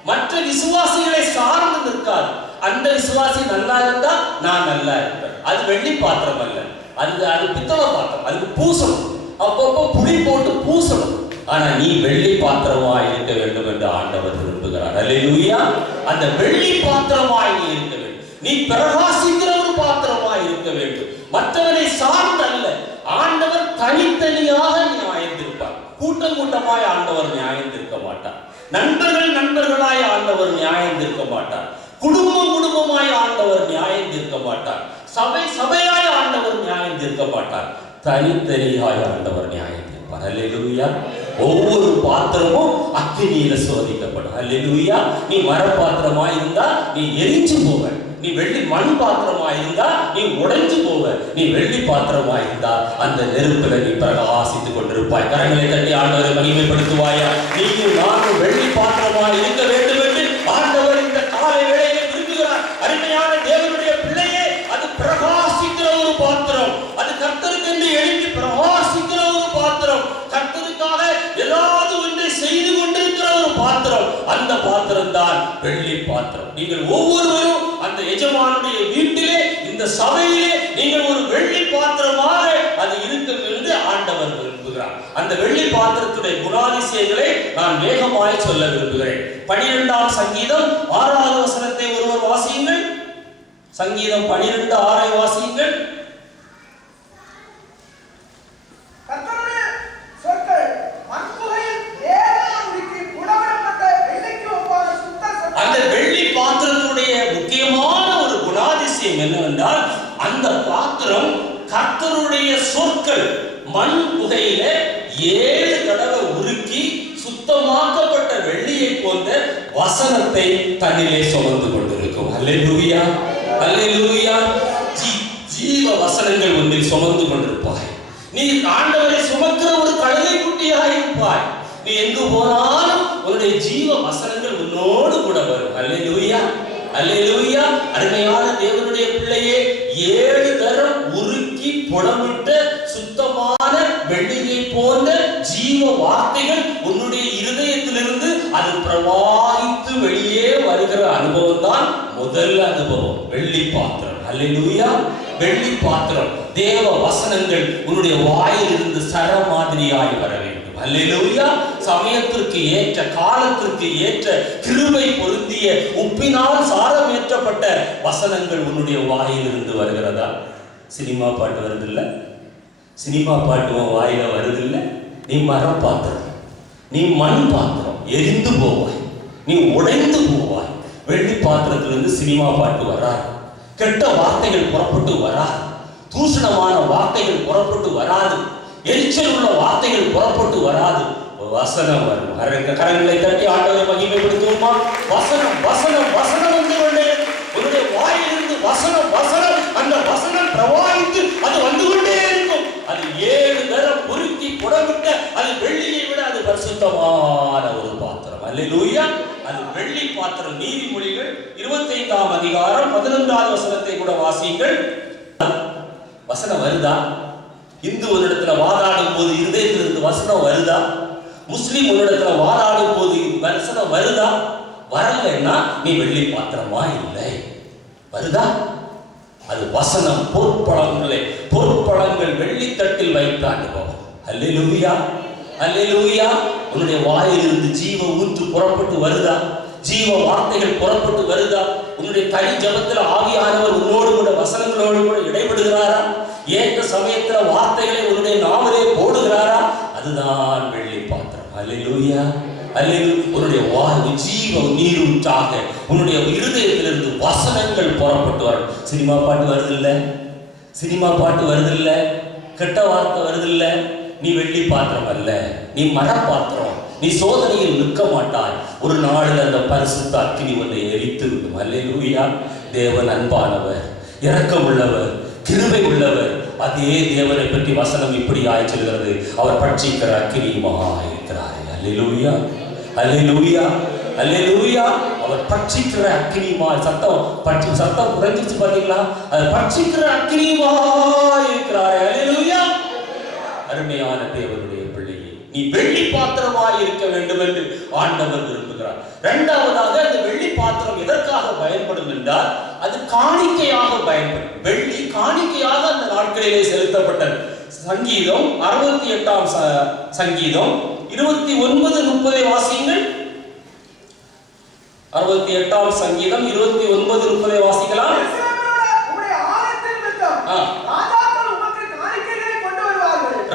மற்ற விசுவாசிகளை சார்ந்து நிற்காது. அந்த விசுவாசி நல்லா இருந்தா நான் நல்லா இருப்பேன். அது வெள்ளி பாத்திரம் அல்ல, அது பித்தளை பாத்திரம். அதுக்கு பூசணும், அப்பப்போ புளி போட்டு பூசணும். ஆனா நீ வெள்ளி பாத்திரமாய் இருக்க வேண்டும் என்று ஆண்டவர் விரும்புகிறார். அல்லேலூயா. அந்த வெள்ளி பாத்திரமாய் நீ இருக்க வேண்டும். நீ பிரகாசிக்கிற ஒரு பாத்திரமாய் இருக்க வேண்டும். மற்றவரை சார்ந்து அல்ல. ஆண்டவர் தனித்தனியாக நியாயந்திருப்பார். கூட்டம் கூட்டமாய் ஆண்டவர் நியாயந்திருக்க மாட்டார். நண்பர்கள் நண்பர்களாய் ஆண்டவர் நியாயந்திருக்க மாட்டார். குடும்பம் குடும்பமாய் ஆண்டவர் நியாயந்திருக்க மாட்டார். சபை சபையாய் ஆண்டவர் நியாயந்திருக்க மாட்டார். தனித்தனியாய் ஆண்டவர் நியாயந்திருப்பார். அல்லேலூயா. ஒவ்வொரு பாத்திரமும் அக்கினியில சோதிக்கப்படும். அல்லேலூயா. நீ மர பாத்திரமாய் இருந்தா நீ எரிஞ்சு போவ. நீ வெள்ளி மண் பாத்திரமாய் இருந்தா நீ உடைஞ்சு போவ. நீ வெள்ளி பாத்திரமாய் இருந்தா அந்த நெருப்புல நீ பிரகாசித்துக் கொண்டிருப்பாய். கரங்களை தட்டி ஆண்டவரை மகிமைப்படுத்துவாயா? நீயும் நானும் வெள்ளி பாத்திரமாய் இருக்க வேண்டும் என்று ஆண்டவர் இந்த காலை வேளையிலே விரும்புகிறார். அருமையான தேவனுடைய பிள்ளையே, அது பிரகாசிக்கிற ஒரு பாத்திரம், அது கர்த்தருக்கென்று எழுப்பி பிரகாசிக்கிற ஒரு பாத்திரம், கர்த்தருக்காக ஏதாவது ஒன்றை செய்து கொண்டிருக்கிற ஒரு பாத்திரம். அந்த பாத்திரம் தான் வெள்ளி பாத்திரம். நீங்கள் ஒவ்வொருவரும் அந்த எஜமானுடைய வீட்டிலே, இந்த சபையிலே நீங்கள் ஒரு வெள்ளி பாத்திரமாக அது இருக்கும் என்று ஆண்டவர் விரும்புகிறார். அந்த வெள்ளி பாத்திரத்துடைய குணாதிசயங்களை நான் வேகமாய் சொல்ல விரும்புகிறேன். 12ஆம் சங்கீதம் 6வது வசனத்தை ஒருவர் வாசியுங்கள். சங்கீதம் 12:6 வாசியுங்கள். அந்த வெள்ளி பாத்திரத்துடைய முக்கியமான ஒரு குணாதிசயம் என்னவென்றால், அந்த பாத்திரம் கர்த்தருடைய சொற்கள் மண் புகையில 7 தடவை உருக்கி சுத்தமாக்கப்பட்ட வெள்ளியை போன்ற வசனத்தை தன்னிலே சுமந்து கொண்டிருக்கும். அல்லேலூயா, அல்லேலூயா. ஜீவ வசனங்கள் ஒன்றில் சுமந்து கொண்டிருப்பாய். நீ ஆண்டவரை சுமக்கிற ஒரு கழுதை குட்டியாக இருப்பாய். நீ எங்கு போனாலும் உன்னுடைய ஜீவ வசனங்கள் உன்னோடு கூட வரும். அல்லேலூயா, அல்லேலூயா. அருமையான தேவனுடைய பிள்ளையே, 7 தரம் உருக்கி புடமிட்ட சுத்தமான வெள்ளியை போன்ற ஜீவ வார்த்தைகள் உன்னுடைய இருதயத்திலிருந்து அது பிரவாகித்து வெளியே வருகிற அனுபவம் தான் முதல் அனுபவம். வெள்ளி பாத்திரம். அல்லேலூயா. வெள்ளி பாத்திரம். தேவ வசனங்கள் உன்னுடைய வாயிலிருந்து சர மாதிரியாய் வர வேண்டும். அல்லேலூயா. சமயத்திற்கு ஏற்ற, காலத்திற்கு ஏற்ற கிருபை பொருந்திய உப்பினால் சாரம் ஏற்றப்பட்ட வசனங்கள் உன்னுடைய வாயிலிருந்து வருகிறதா? சினிமா பாட்டு வருதில்லை? சினிமா பாட்டு உன் வாயில வருதில்லை? நீ மரம் பாத்திரம், நீ மண் பாத்திரம், எரிந்து போவாய், நீ உடைந்து போவாய். வெள்ளி பாத்திரத்திலிருந்து சினிமா பாட்டு வராது, கெட்ட வார்த்தைகள் புறப்பட்டு வராது, தூஷணமான வார்த்தைகள் புறப்பட்டு வராது, எரிச்சல் உள்ள வார்த்தைகள் புறப்பட்டு வராது. வசனம் வரும். கரங்களை தட்டி ஆண்டவரை மகிமைப்படுத்துவோமா? வசனம், வசனம், வசனம் வந்து கொண்டே உன்னுடைய வாயிலிருந்து வசனம், வசனம், அந்த வசனம் பிரவாகித்து அது வந்து கொண்டே இருக்கும். அது புடமிட்ட அது வெள்ளியை விட அது பரிசுத்தமான ஒரு பாத்திரம். அல்லேலூயா. அது வெள்ளி பாத்திரம். நீதிமொழிகள் 25ஆம் அதிகாரம் 11வது வசனத்தை கூட வாசியுங்கள். வசனம் வருதா? இந்து ஒரு இடத்துல வாதாடும் போது இருதயத்திலிருந்து வசனம் வருதா? முஸ்லிம் ஒரு இடத்துல வாதாடும் போது வசனம் வருதா? வரலைன்னா நீ வெள்ளி பாத்திரமா இல்லை. வருதா? அது வசனம். பொற்பழங்கள் வெள்ளித்தட்டில் வைத்த அனுபவம். அல்லேலூயா, அல்லேலூயா. உன்னுடைய வாயிலிருந்து ஜீவ ஊற்று புறப்பட்டு வருதா? ஜீவ வார்த்தைகள் புறப்பட்டு வருதா? உன்னுடைய தனி ஜபத்தில் ஆவியானவர் உன்னோடு கூட வசனங்களோடு கூட இடைபடுகிறாரா? ஏற்ற சமயத்தில் வார்த்தைகளை உன்னுடைய நாவலே போடுகிறாரா? அதுதான் வெள்ளி பாத்திரம். அல்லேலூயா, அல்லேலூயா. உன்னுடைய வாழ்வு ஜீவ நீரூற்றாக உன்னுடைய இருதயத்திலிருந்து வசனங்கள் புறப்பட்டு வரும். சினிமா பாட்டு வருது இல்ல, சினிமா பாட்டு வருது இல்ல, கெட்ட வார்த்தை வருது இல்ல. நீ வெள்ளி பாத்திரம் அல்ல, நீ மரப்பாத்திரம். நீ சோதனையில் நிற்க மாட்டாய். ஒரு நாளில் அந்த பரிசுத்த அக்கினி உன்னை எரித்து விடும். அல்லேலூயா. தேவன் அன்பானவர், இரக்கம் உள்ளவர், கிருபை உள்ளவர். அதே தேவனை பற்றி வசனம் இப்படி சொல்கிறது, அவர் பட்சிக்கிற அக்கினியுமாய் இருக்கிறார். அல்லேலூயா, அல்லேலூயா, அல்லேலூயா. அவர் பட்சிக்கிற அக்கினியுமாய். சத்தம் குறைஞ்சிச்சு பாத்தீங்களா? அவர் பட்சிக்கிற அக்கினியுமாய் இருக்கிறார். அல்லேலூயா. அருமையான தேவனுடைய பிள்ளையே, நீ வெள்ளி பாத்திரமாய் இருக்க வேண்டும் என்று ஆண்டவர் விரும்புகிறார். இரண்டாவதாக, அந்த வெள்ளி பாத்திரம் எதற்காக பயன்படும் என்றால், அது காணிக்கையாக பயன்படும். வெள்ளி காணிக்கையாக அந்த நாட்களிலே செலுத்தப்பட்டது. சங்கீதம் 68ஆம் சங்கீதம் 29:30 வாசியுங்கள். 68ஆம் சங்கீதம் 29:30 வாசிக்கலாம்.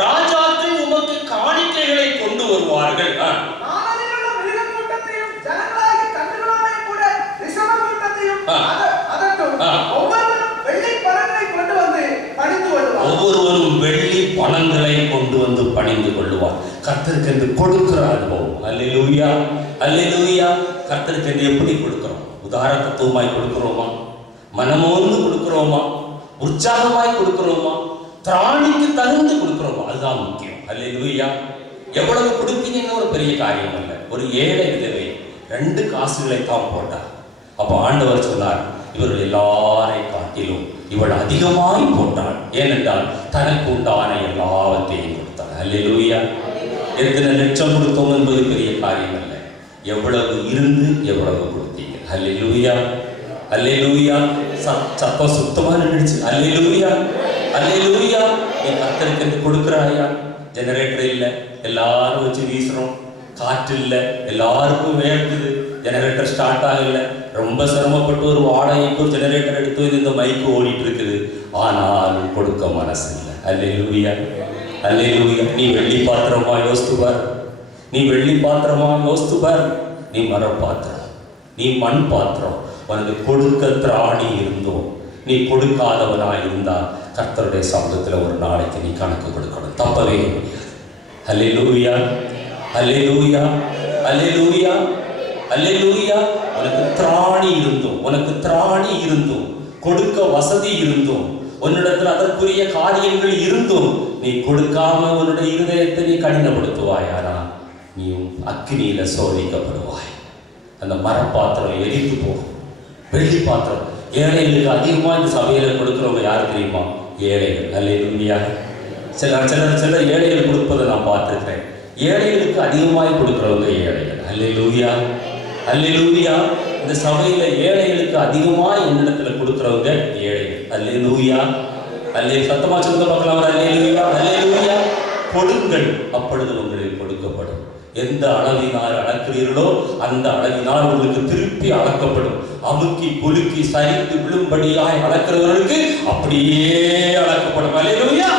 ராஜாக்கள் உமக்கு காணிக்கைகளை கொண்டு வருவார்கள். ஒவ்வொருவரும் வெள்ளி பணங்களை கொண்டு வந்து பணிந்து கொள்ளுவார். கர்த்தருக்கு என்று கொடுக்கிற அனுபவம். அல்லேலூயா, அல்லேலூயா. கர்த்தருக்கு என்று எப்படி கொடுக்கிறோம்? உதாரணத்துவமாய் கொடுக்கிறோமா? மனமோர்ந்து கொடுக்கிறோமா? உற்சாகமாய் கொடுக்கிறோமா? திராணிக்கு தகுந்து கொடுக்கிறோமா? அதுதான் முக்கியம். அல்லேலூயா. எவ்வளவு கொடுப்பீங்கன்னு ஒரு பெரிய காரியம் அல்ல. ஒரு ஏழை விதவை 2 காசுகளை தான் போட்டார். அப்ப ஆண்டவர் சொன்னார், இவர்கள் எல்லாரை காட்டிலும் இவள் அதிகமாய் போட்டாள். ஏனென்றால் தனக்கு உண்டான எல்லாவற்றையும் கொடுத்தாள். அல்லேலூயா. எத்தனை லட்சம் கொடுத்தோம் என்பது பெரிய காரியம் அல்ல. எவ்வளவு இருந்து எவ்வளவு கொடுத்தீங்க. அல்லேலூயா, அல்லேலூயா. சத்தம் சுத்தமா நின்றுச்சு. அல்லேலூயா, அல்லேலூயா. நீ கர்த்தருக்கு கொடுக்கிறாயா? ஜெனரேட்டர் இல்லை, எல்லாரும் வச்சு வீசுறோம். காற்று இல்லை, எல்லாருக்கும் வேர்க்குது. ஜெனரேட்டர் ஸ்டார்ட் ஆகல. ரொம்ப சிரமப்பட்டு ஒரு வாடகைக்கு ஒரு ஜெனரேட்டர் எடுத்து இந்த மைக்கு ஓடிட்டு இருக்குது. ஆனால் கொடுக்க மனசு இல்லை. அல்லேலூயா, அல்லேலூயா. நீ வெள்ளி பாத்திரமா யோசித்து பார். நீ வெள்ளி பாத்திரமா யோசித்து பார். நீ மர பாத்திரம், நீ மண் பாத்திரம். உனக்கு கொடுக்க திராணி இருந்தோம், நீ கொடுக்காதவனா இருந்தா கர்த்தருடைய சமூகத்தில் ஒரு நாளைக்கு நீ கணக்கு கொடுக்கணும். தப்பவே முடியாது. அல்லேலூயா, அல்லேலூயா, அல்லேலூயா, அல்லேலூயா. உனக்கு திராணி இருந்தோம், உனக்கு திராணி இருந்தோம், கொடுக்க வசதி இருந்தோம், உன்னிடத்தில் அதற்குரிய காரியங்கள் இருந்தும் நீ கொடுக்காம உன்னுடைய இருதயத்தை நீ கடினப்படுத்துவாயானா நீ அக்கினியில சோதிக்கப்படுவாய். அந்த மரப்பாத்திரம் எரித்து போகும். வெள்ளி பாத்திரம். ஏழைகளுக்கு அதிகமா இந்த சபையில கொடுக்கிறவங்க யாரு தெரியுமா? ஏழைகள். அல்லேலூயா. சில ஏழைகள் கொடுப்பதை நான் பார்த்துருக்கிறேன். ஏழைகளுக்கு அதிகமாய் கொடுக்கிறவங்க ஏழைகள். அல்லேலூயா, அல்லேலூயா. இந்த சபையில ஏழைகளுக்கு அதிகமாய் என்னிடத்துல கொடுக்கிறவங்க ஏழைகள். அல்லேலூயா, அல்லே. சத்தமா சொல்ல பார்க்கலாம். அல்லேலூயா, அல்லேலூயா. கொடுங்கள், அப்பொழுது உங்களுக்கு கொடுக்கப்படும். எந்த அளவினால் அளக்கிறீர்களோ அந்த அளவினால் உங்களுக்கு திருப்பி அளக்கப்படும். அமுக்கி குலுக்கி சரித்து விழும்படியாய் அளக்கிறவர்களுக்கு அப்படியே அளக்கப்படும். அல்லேலூயா.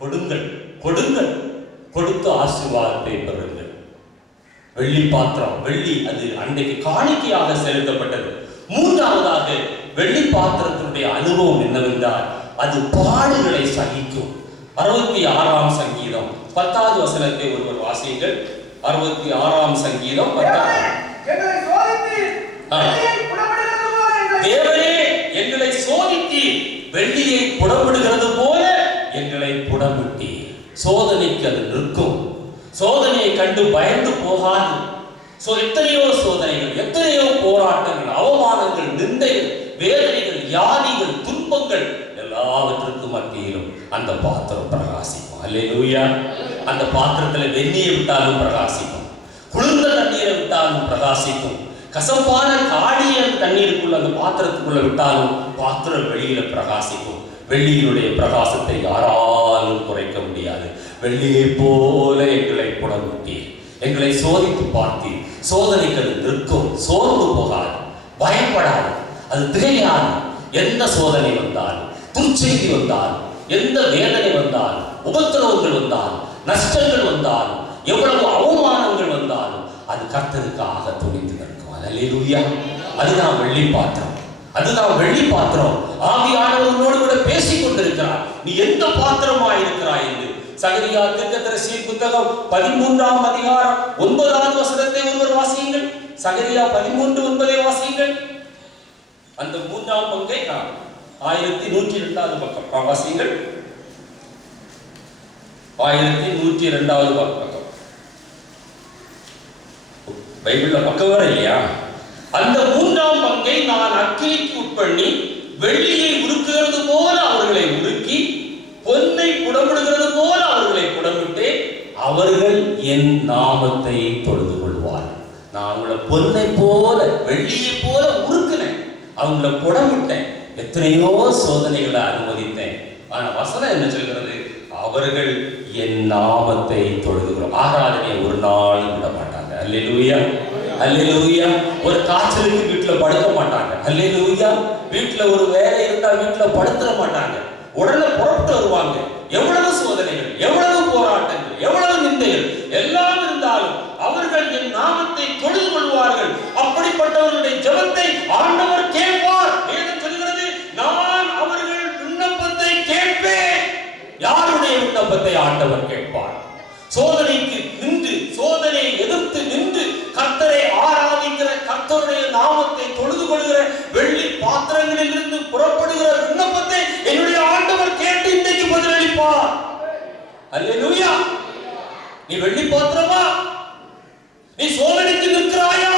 கொடுங்கள், கொடுங்கள், கொடுத்து ஆசீர்வாதத்தை பெறுங்கள். வெள்ளி பாத்திரம், வெள்ளி அது அன்றைக்கு காணிக்கையாக செலுத்தப்பட்டது. மூன்றாவதாக வெள்ளி பாத்திரத்தினுடைய அனுபவம் என்னவென்றால் அது பாடுகளை சகிக்கும். 66ஆம் சங்கீதம் 10வது வசனத்தை ஒருவர் வாசியுங்கள். 66ஆம் சங்கீதம் 10. தேவனே எங்களை சோதித்தீர், வெள்ளியை புடமிடுகிறது போல எங்களை புடமிட்டீர். சோதனைக்கு அது நிற்கும். சோதனையை கண்டு பயந்து போகாது. எத்தனையோ சோதனைகள், எத்தனையோ போராட்டங்கள், அவமானங்கள், நிந்தைகள், வேதனைகள், வியாதிகள், துன்பங்கள் எல்லாவற்றுக்கும் மத்தியிலும் அந்த பாத்திரம் பிரகாசிக்கும். அல்லேலூயா. அந்த பாத்திரத்தில் வெந்நியை விட்டாலும் பிரகாசிக்கும், குளிர்ந்த தண்ணீரை விட்டாலும் பிரகாசிக்கும், கசப்பான காடிய தண்ணீருக்குள்ள அந்த பாத்திரத்துக்குள்ள விட்டாலும் பாத்திரம் வெளியில பிரகாசிக்கும். வெள்ளியினுடைய பிரகாசத்தை யாராலும் குறைக்க முடியாது. வெள்ளியை போல எங்களை புடமுட்டீர், எங்களை சோதித்து பார்த்தீர். சோதனைக்கு அது நிற்கும், சோர்ந்து போகாது, பயப்படாது, அது திகையாது. எந்த சோதனை வந்தாலும், துர்ச்செய்தி வந்தாலும், எந்த வேதனை வந்தாலும், உபத்திரவங்கள் வந்தாலும், நஷ்டங்கள் வந்தாலும், எவ்வளவு அவமானங்கள் வந்தாலும் அது கர்த்தருக்காக துணிந்து நிற்கும். அல்லேலூயா. அதுதான் வெள்ளி பாத்திரம், அதுதான் வெள்ளி பாத்திரம். ஆவியானவரோடு கூட பேசிக் கொண்டிருக்கிறார். நீ எந்த பாத்திரமாய் இருக்கிறாய் என்று. சகரியா தீர்க்கதரிசியின் புத்தகம் 13ஆம் அதிகாரம் 9வது வசனத்தை ஒருவர் வாசியுங்கள். சகரியா 13:9 வாசியுங்கள். அந்த 3ஆம் பங்கை 1102வது பக்கம் வாசியுங்கள். 1102வது பக்கம் பைபிள்ல பக்கம் வேற இல்லையா? அந்த 3ஆம் பங்கை நான் அக்கினிக்கு உட்பண்ணி வெள்ளியை உருக்குகிறது போல அவர்களை உருக்கி, பொன்னை புடமிடுகிறது போல அவர்களை புடமிட்டு, அவர்கள் என் நாமத்தை தொழுது கொள்வார். நான் அவங்கள பொன்னை போல வெள்ளியை போல உருக்குனேன், அவங்கள புடமிட்டேன், எத்தனையோ சோதனைகளை அனுமதித்தேன். ஆனா வசனம் என்ன சொல்கிறது? அவர்கள் என் நாமத்தை தொழுதுகிறோம். ஆராதனையை ஒரு நாள் விட மாட்டாங்க. அல்லேலூயா, அல்லேலூயா. ஒரு காய்ச்சலுக்கு வீட்டுல படுக்க மாட்டாங்க. அல்லேலூயா. வீட்டுல ஒரு வேலை இருந்தா வீட்டுல படுத்துற மாட்டாங்க, உடனே புறப்பட்டு வருவாங்க. எவ்வளவு சோதனைகள், எவ்வளவு போராட்டங்கள், எவ்வளவு நிந்தைகள் எல்லாம் இருந்தாலும் அவர்கள் என் நாமத்தை தொழுது கொள்வார்கள். அப்படிப்பட்டவர்களுடைய ஜெபத்தை ஆண்டவர் கேட்பார். வேதம் சொல்கிறது, நான் அவர்கள் விண்ணப்பத்தை கேட்பேன். யாருடைய விண்ணப்பத்தை ஆண்டவர் கேட்பார்? சோதனைக்கு நின்று, சோதனையை எதிர்த்து நின்று கர்த்தரை ஆராதிக்கிற, கர்த்தருடைய நாமத்தை தொழுது கொள்கிற வெள்ளி பாத்திரங்களில் இருந்து புறப்படுகிற விண்ணப்பத்தை என்னுடைய ஆண்டவர் கேட்டு இன்றைக்கு பதிலளிப்பார். அல்லேலூயா. நீ வெள்ளி பாத்திரமா? நீ சோதனைக்கு நிற்கிறாயா?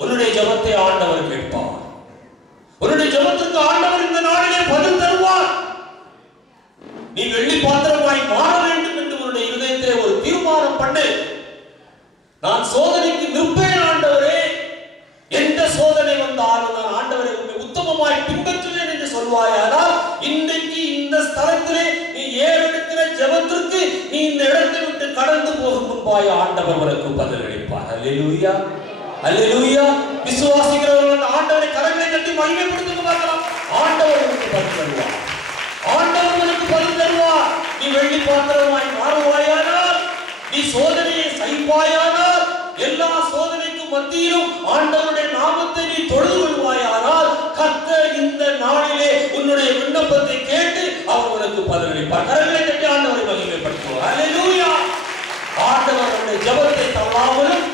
உன்னுடைய ஜெபத்தை ஆண்டவர் கேட்பார். உன்னுடைய ஜெபத்துக்கு ஆண்டவர் இந்த நாளிலே பதில் தருவார். நீ வெள்ளி பாத்திரமாய் மாற வேண்டும் என்று உன்னுடைய இதயத்திலே ஒரு தீர்மானம் பண்ணு. நான் சோதனைக்கு நிற்பேன் ஆண்டவரே, எந்த சோதனை வந்தாலும் நான் ஆண்டவரை உன்னை உத்தமமாய் பின்பற்றுவேன் என்று சொல்வாயானால், இன்றைக்கு இந்த ஸ்தலத்திலே நீ ஏறெடுக்கிற ஜெபத்திற்கு நீ இந்த இடத்தை விட்டு கடந்து போகும் முன்பாய் ஆண்டவர் உனக்கு பதிலளிப்பார். அல்லேலூயா, அல்லேலூயா. விசுவாசிக்கிறவர்கள் ஆண்டவரை கரங்களை தட்டி மகிமைப்படுத்த பார்க்கலாம். ஆண்டவர் உனக்கு பதில் தருவார். ஆண்டவர் உனக்கு பதில் தருவார். நீ வெள்ளி பாத்திரமாய் மாறுவாயானால், நீ சோதனையை சகிப்பாயானால், எல்லா சோதனைக்கும் மத்தியிலும் ஆண்டவருடைய நாமத்தை நீ தொழுது கொள்வாயானால், கர்த்தர் இந்த நாளிலே உன்னுடைய விண்ணப்பத்தை கேட்டு அவர் உனக்கு பதிலளிப்பார். கரங்களை தட்டி ஆண்டவரை மகிமைப்படுத்துவார். அல்லேலூயா. ஆண்டவர் அவருடைய ஜெபத்தை தள்ளாமலும்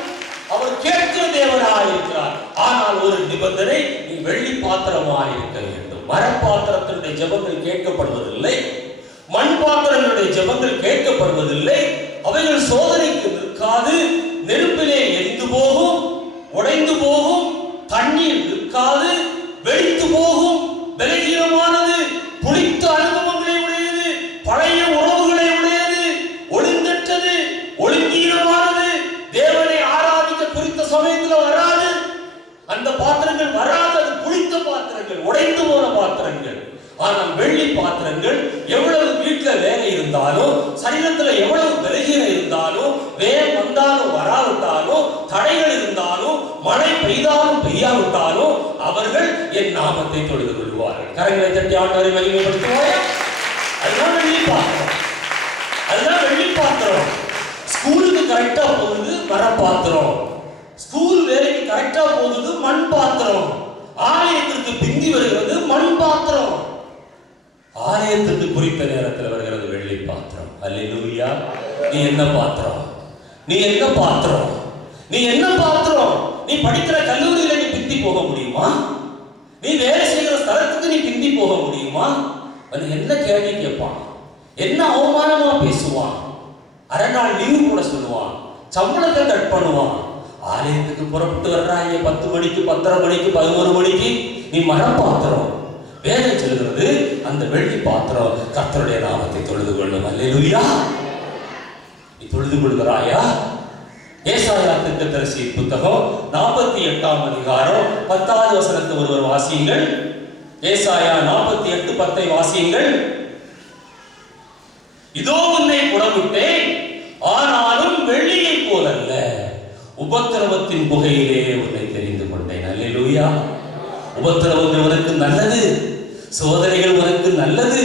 அவர் கேட்கிற தேவனாய் இருக்கிறார். ஆனால் ஒரு நிபந்தனை, நீ வெள்ளி பாத்திரமாய் இருக்க வேண்டும். மரப்பாத்திரத்தினுடைய ஜெபங்கள் கேட்கப்படுவதில்லை, மண் பாத்திரங்களுடைய ஜெபங்கள் கேட்கப்படுவதில்லை. அவைகள் சோதனைக்கு நிற்காது, நெருப்பிலே எரிந்து போகும், உடைந்து போகும், தண்ணீர் நிற்காது, வெடித்து போகும், பலகீனமானது, புளித்த அனுபவங்களை உடையது, பழைய உறவுகளை உடையது, ஒழுங்கற்றது, ஒழுங்கீனமானது, தேவனை ஆராதிக்க குறித்த சமயத்தில் வராது. அந்த பாத்திரங்கள் வராது. அது புளித்த பாத்திரங்கள், உடைந்து போன பாத்திரங்கள். ஆனால் வெள்ளி பாத்திரங்கள் எவ்வளவு வீட்டுல வேலை இருந்தாலும், சரீரத்துல எவ்வளவு பலகீனம் இருந்தாலும், வேகம் வந்தாலும் வராவிட்டாலும், தடைகள் இருந்தாலும், மழை பெய்தாலும் பெய்யாவிட்டாலும் அவர்கள் என் நாமத்தை தொழுது கொள்வார்கள். கரங்களை தட்டி ஆண்டவரை மகிமைப்படுத்துவாயா? அதுதான் வெள்ளி பாத்திரம், அதுதான் வெள்ளி பாத்திரம். ஸ்கூலுக்கு கரெக்டா போகுது மரப்பாத்திரம், ஸ்கூல் வேலைக்கு கரெக்டா போகுது மண் பாத்திரம், ஆலயத்திற்கு பிந்தி வருகிறது மண் பாத்திரம், ஆலயத்துக்கு குறித்த நேரத்தில் வருகிறது வெள்ளி பாத்திரம். அல்லேலூயா. நீ என்ன பாத்திரம்? நீ என்ன பாத்திரம்? நீ என்ன பாத்திரம்? நீ படிக்கிற கல்லூரியில நீ பிந்தி போக முடியுமா? நீ வேலை செய்கிற ஸ்தலத்துக்கு நீ பிந்தி போக முடியுமா? என்ன கேள்வி கேட்பான், என்ன அவமானமா பேசுவான், அரை நாள் லீவு கூட சொல்லுவான், சம்பளத்தை கட் பண்ணுவான். ஆலயத்துக்கு புறப்பட்டு வர்றாங்க 10 மணிக்கு, 10:30 மணிக்கு, 11 மணிக்கு. நீ மரப்பாத்திரம். வேதம் சொல்கிறது அந்த வெள்ளி பாத்திரம் கர்த்தருடைய நாமத்தை தொழுது கொள்ளும். அல்லேலூயா. நீ தொழுது கொள்கிறாயா? ஏசாயா தீர்க்கதரிசி புத்தகம் 48ஆம் அதிகாரம் 10வது வசனத்தை ஒருவர் வாசியுங்கள். ஏசாயா 48:10 வாசியுங்கள். இதோ உன்னை புடமிட்டேன், ஆனாலும் வெள்ளியை போலல்ல, உபத்திரவத்தின் புகையிலே உன்னை தெரிந்து கொண்டேன். அல்லேலூயா. உபத்திரவங்கள் உனக்கு நல்லது, சோதனைகள் உனக்கு நல்லது,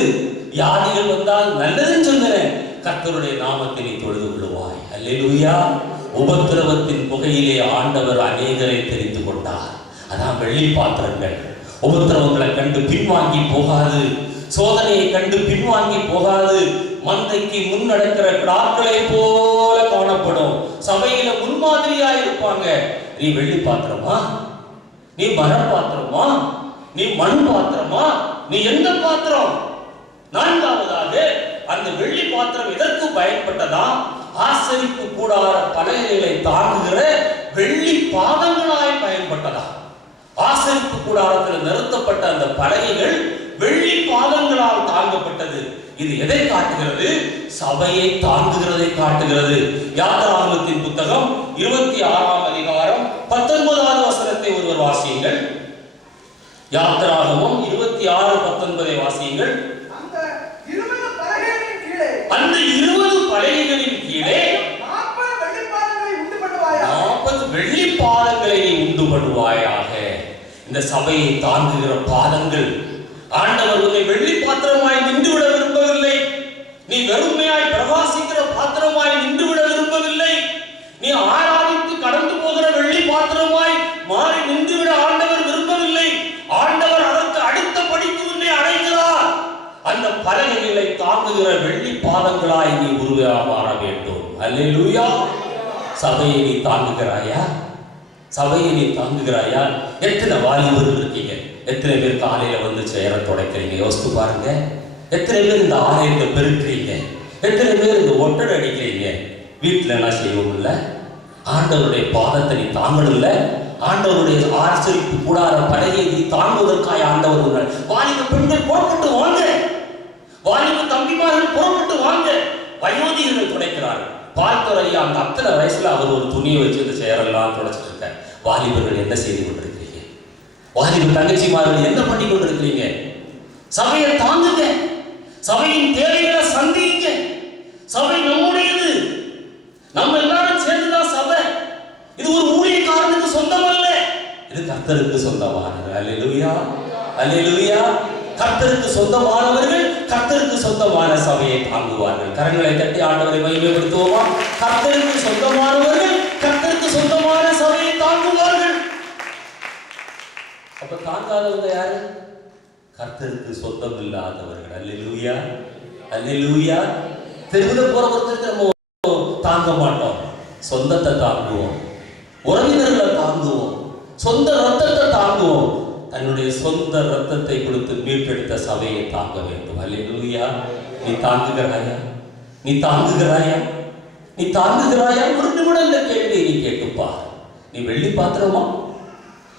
வியாதிகள் வந்தால் நல்லதுன்னு சொன்னேன். கர்த்தருடைய நாமத்தை நீ தொழுது கொள்வாய். அல்லேலூயா. உபத்திரவத்தின் புகையிலே ஆண்டவர் அநேகரை தெரிந்து கொண்டார். அதான் வெள்ளி பாத்திரங்கள். உபத்திரவங்களை கண்டு பின்வாங்கி போகாது, சோதனையை கண்டு பின்வாங்கி போகாது. மந்தைக்கு முன் நடக்கிற கிடாக்களை போல காணப்படும். சபையில முன்மாதிரியா இருப்பாங்க. நீ வெள்ளி பாத்திரமா? நீ மர பாத்திரமா? நீ மண் பாத்திரமா? நீ எந்த பாத்திரம்? நான்காவதாக, அந்த வெள்ளி பாத்திரம் எதற்கு பயன்பட்டதா? ஆசரிப்பு கூடார பலகைகளை தாங்குகிற வெள்ளி பாதங்களாய் பயன்பட்டதா? ஆசரிப்பு கூடாரத்தில் நிறுத்தப்பட்ட அந்த பலகைகள் வெள்ளி பாதங்களால் தாங்கப்பட்டது. இது எதை காட்டுகிறது? சபையை தாங்குகிறதை காட்டுகிறது. யாத்திராகமத்தின் புத்தகம் 26ஆம் அதிகாரம் 19வது வசனத்தை ஒருவர் வாசியுங்கள். யாத்திராகமம் 26:19 வாசியுங்கள். அந்த 20 பலகைகளின் கீழே 40 வெள்ளி பாதங்களை உண்டு பண்ணுவாயாக. 40 வெள்ளி பாதங்களை நீ உண்டு பண்ணுவாயாக. இந்த சபையை தாங்குகிற பாதங்கள். ஆண்டவர் உன்னை வெள்ளி பாத்திரமாய் நின்றுவிட விரும்பவில்லை. நீ வெறுமையாய் பிரகாசிக்கிற பாத்திரமாய் நின்றுவிட விரும்பவில்லை. நீ ஆராதித்து கடந்து போகிற வெள்ளி பாத்திரமாய் மாறி நின்றுவிட ஆண்டவர் விரும்பவில்லை. ஆண்டவர் அதற்கு அடுத்த படிக்கு உன்னை அடைகிறார். அந்த பலகைகளை தாங்குகிற வெள்ளி பாதங்களாய் நீ உருவாக மாற வேண்டும். அல்லேலூயா. சபையை நீ தாங்குகிறாயா? சபையை நீ தாங்குகிறாயா? எத்தனை வாலிபர்கள் இருக்கீங்க? எத்தனை பேர் காலையில வந்து சேர துடைக்கிறீங்க? யோசித்து பாருங்க. எத்தனை பேர் இந்த ஆலயத்தை பெருக்கிறீங்க? எத்தனை பேர் இந்த ஒட்டடை அடிக்கிறீங்க? வீட்டுல எல்லாம் செய்வோம் இல்ல? ஆண்டவருடைய பாதத்தை நீ தாங்கணும்ல? ஆண்டவருடைய ஆச்சரிப்பு கூடார பலகையை நீ தாங்குவதற்காக ஆண்டவர். வாலிப பெண்கள் புறப்பட்டு வாங்க, வாலிப தம்பிமார்கள் புறப்பட்டு வாங்க. வயோதிகர்கள் துடைக்கிறார்கள். பார்த்துற ஐயா அந்த அத்தனை வயசுல அவர் ஒரு துணியை வச்சு இந்த சேரெல்லாம் துடைச்சிட்டு இருக்க. வாலிபர்கள் என்ன செய்து கொண்டிருக்கிறீங்க? வாலிப தங்கச்சிமார்கள் என்ன பண்ணி கொண்டிருக்கிறீங்க? சபையை தாங்குங்க. சபையின் தேவைகளை சந்திங்க. சபை நம்முடையது. நம்ம எல்லாரும் சேர்ந்துதான் சபை. இது ஒரு ஊழியக்காரனுக்கு சொந்தமல்ல, இது கர்த்தருக்கு சொந்தமானது. அல்லேலூயா. அல்லேலூயா. கர்த்தருக்கு சொந்தமானவர்கள் கர்த்தருக்கு சொந்தமான சபையை தாங்குவார்கள். கரங்களை தட்டி ஆண்டவரை மகிமைப்படுத்துவோமா? கர்த்தருக்கு சொந்தமானவர்கள் கர்த்தருக்கு சொந்தமான சபையை தாங்குவார்கள். அப்ப தாங்காதவங்க யாரு? கர்த்தருக்கு சொந்தம் இல்லாதவர்கள். அல்லேலூயா. அல்லேலூயா. தெருவில் போற ஒருத்தருக்கு நம்ம தாங்க மாட்டோம். சொந்தத்தை தாங்குவோம், உறவினர்களை தாங்குவோம், சொந்த ரத்தத்தை தாங்குவோம். தன்னுடைய சொந்த ரத்தத்தை கொடுத்து மீட்டெடுத்த சபையை தாங்க வேண்டும். அல்லேலூயா. நீ தாங்குகிறாயா? நீ தாங்குகிறாயா? நீ தாங்குகிறாயா? ஒரு நிமிடம் இந்த கேள்வியை நீ கேட்டுப்பா. நீ வெள்ளி பாத்திரமா?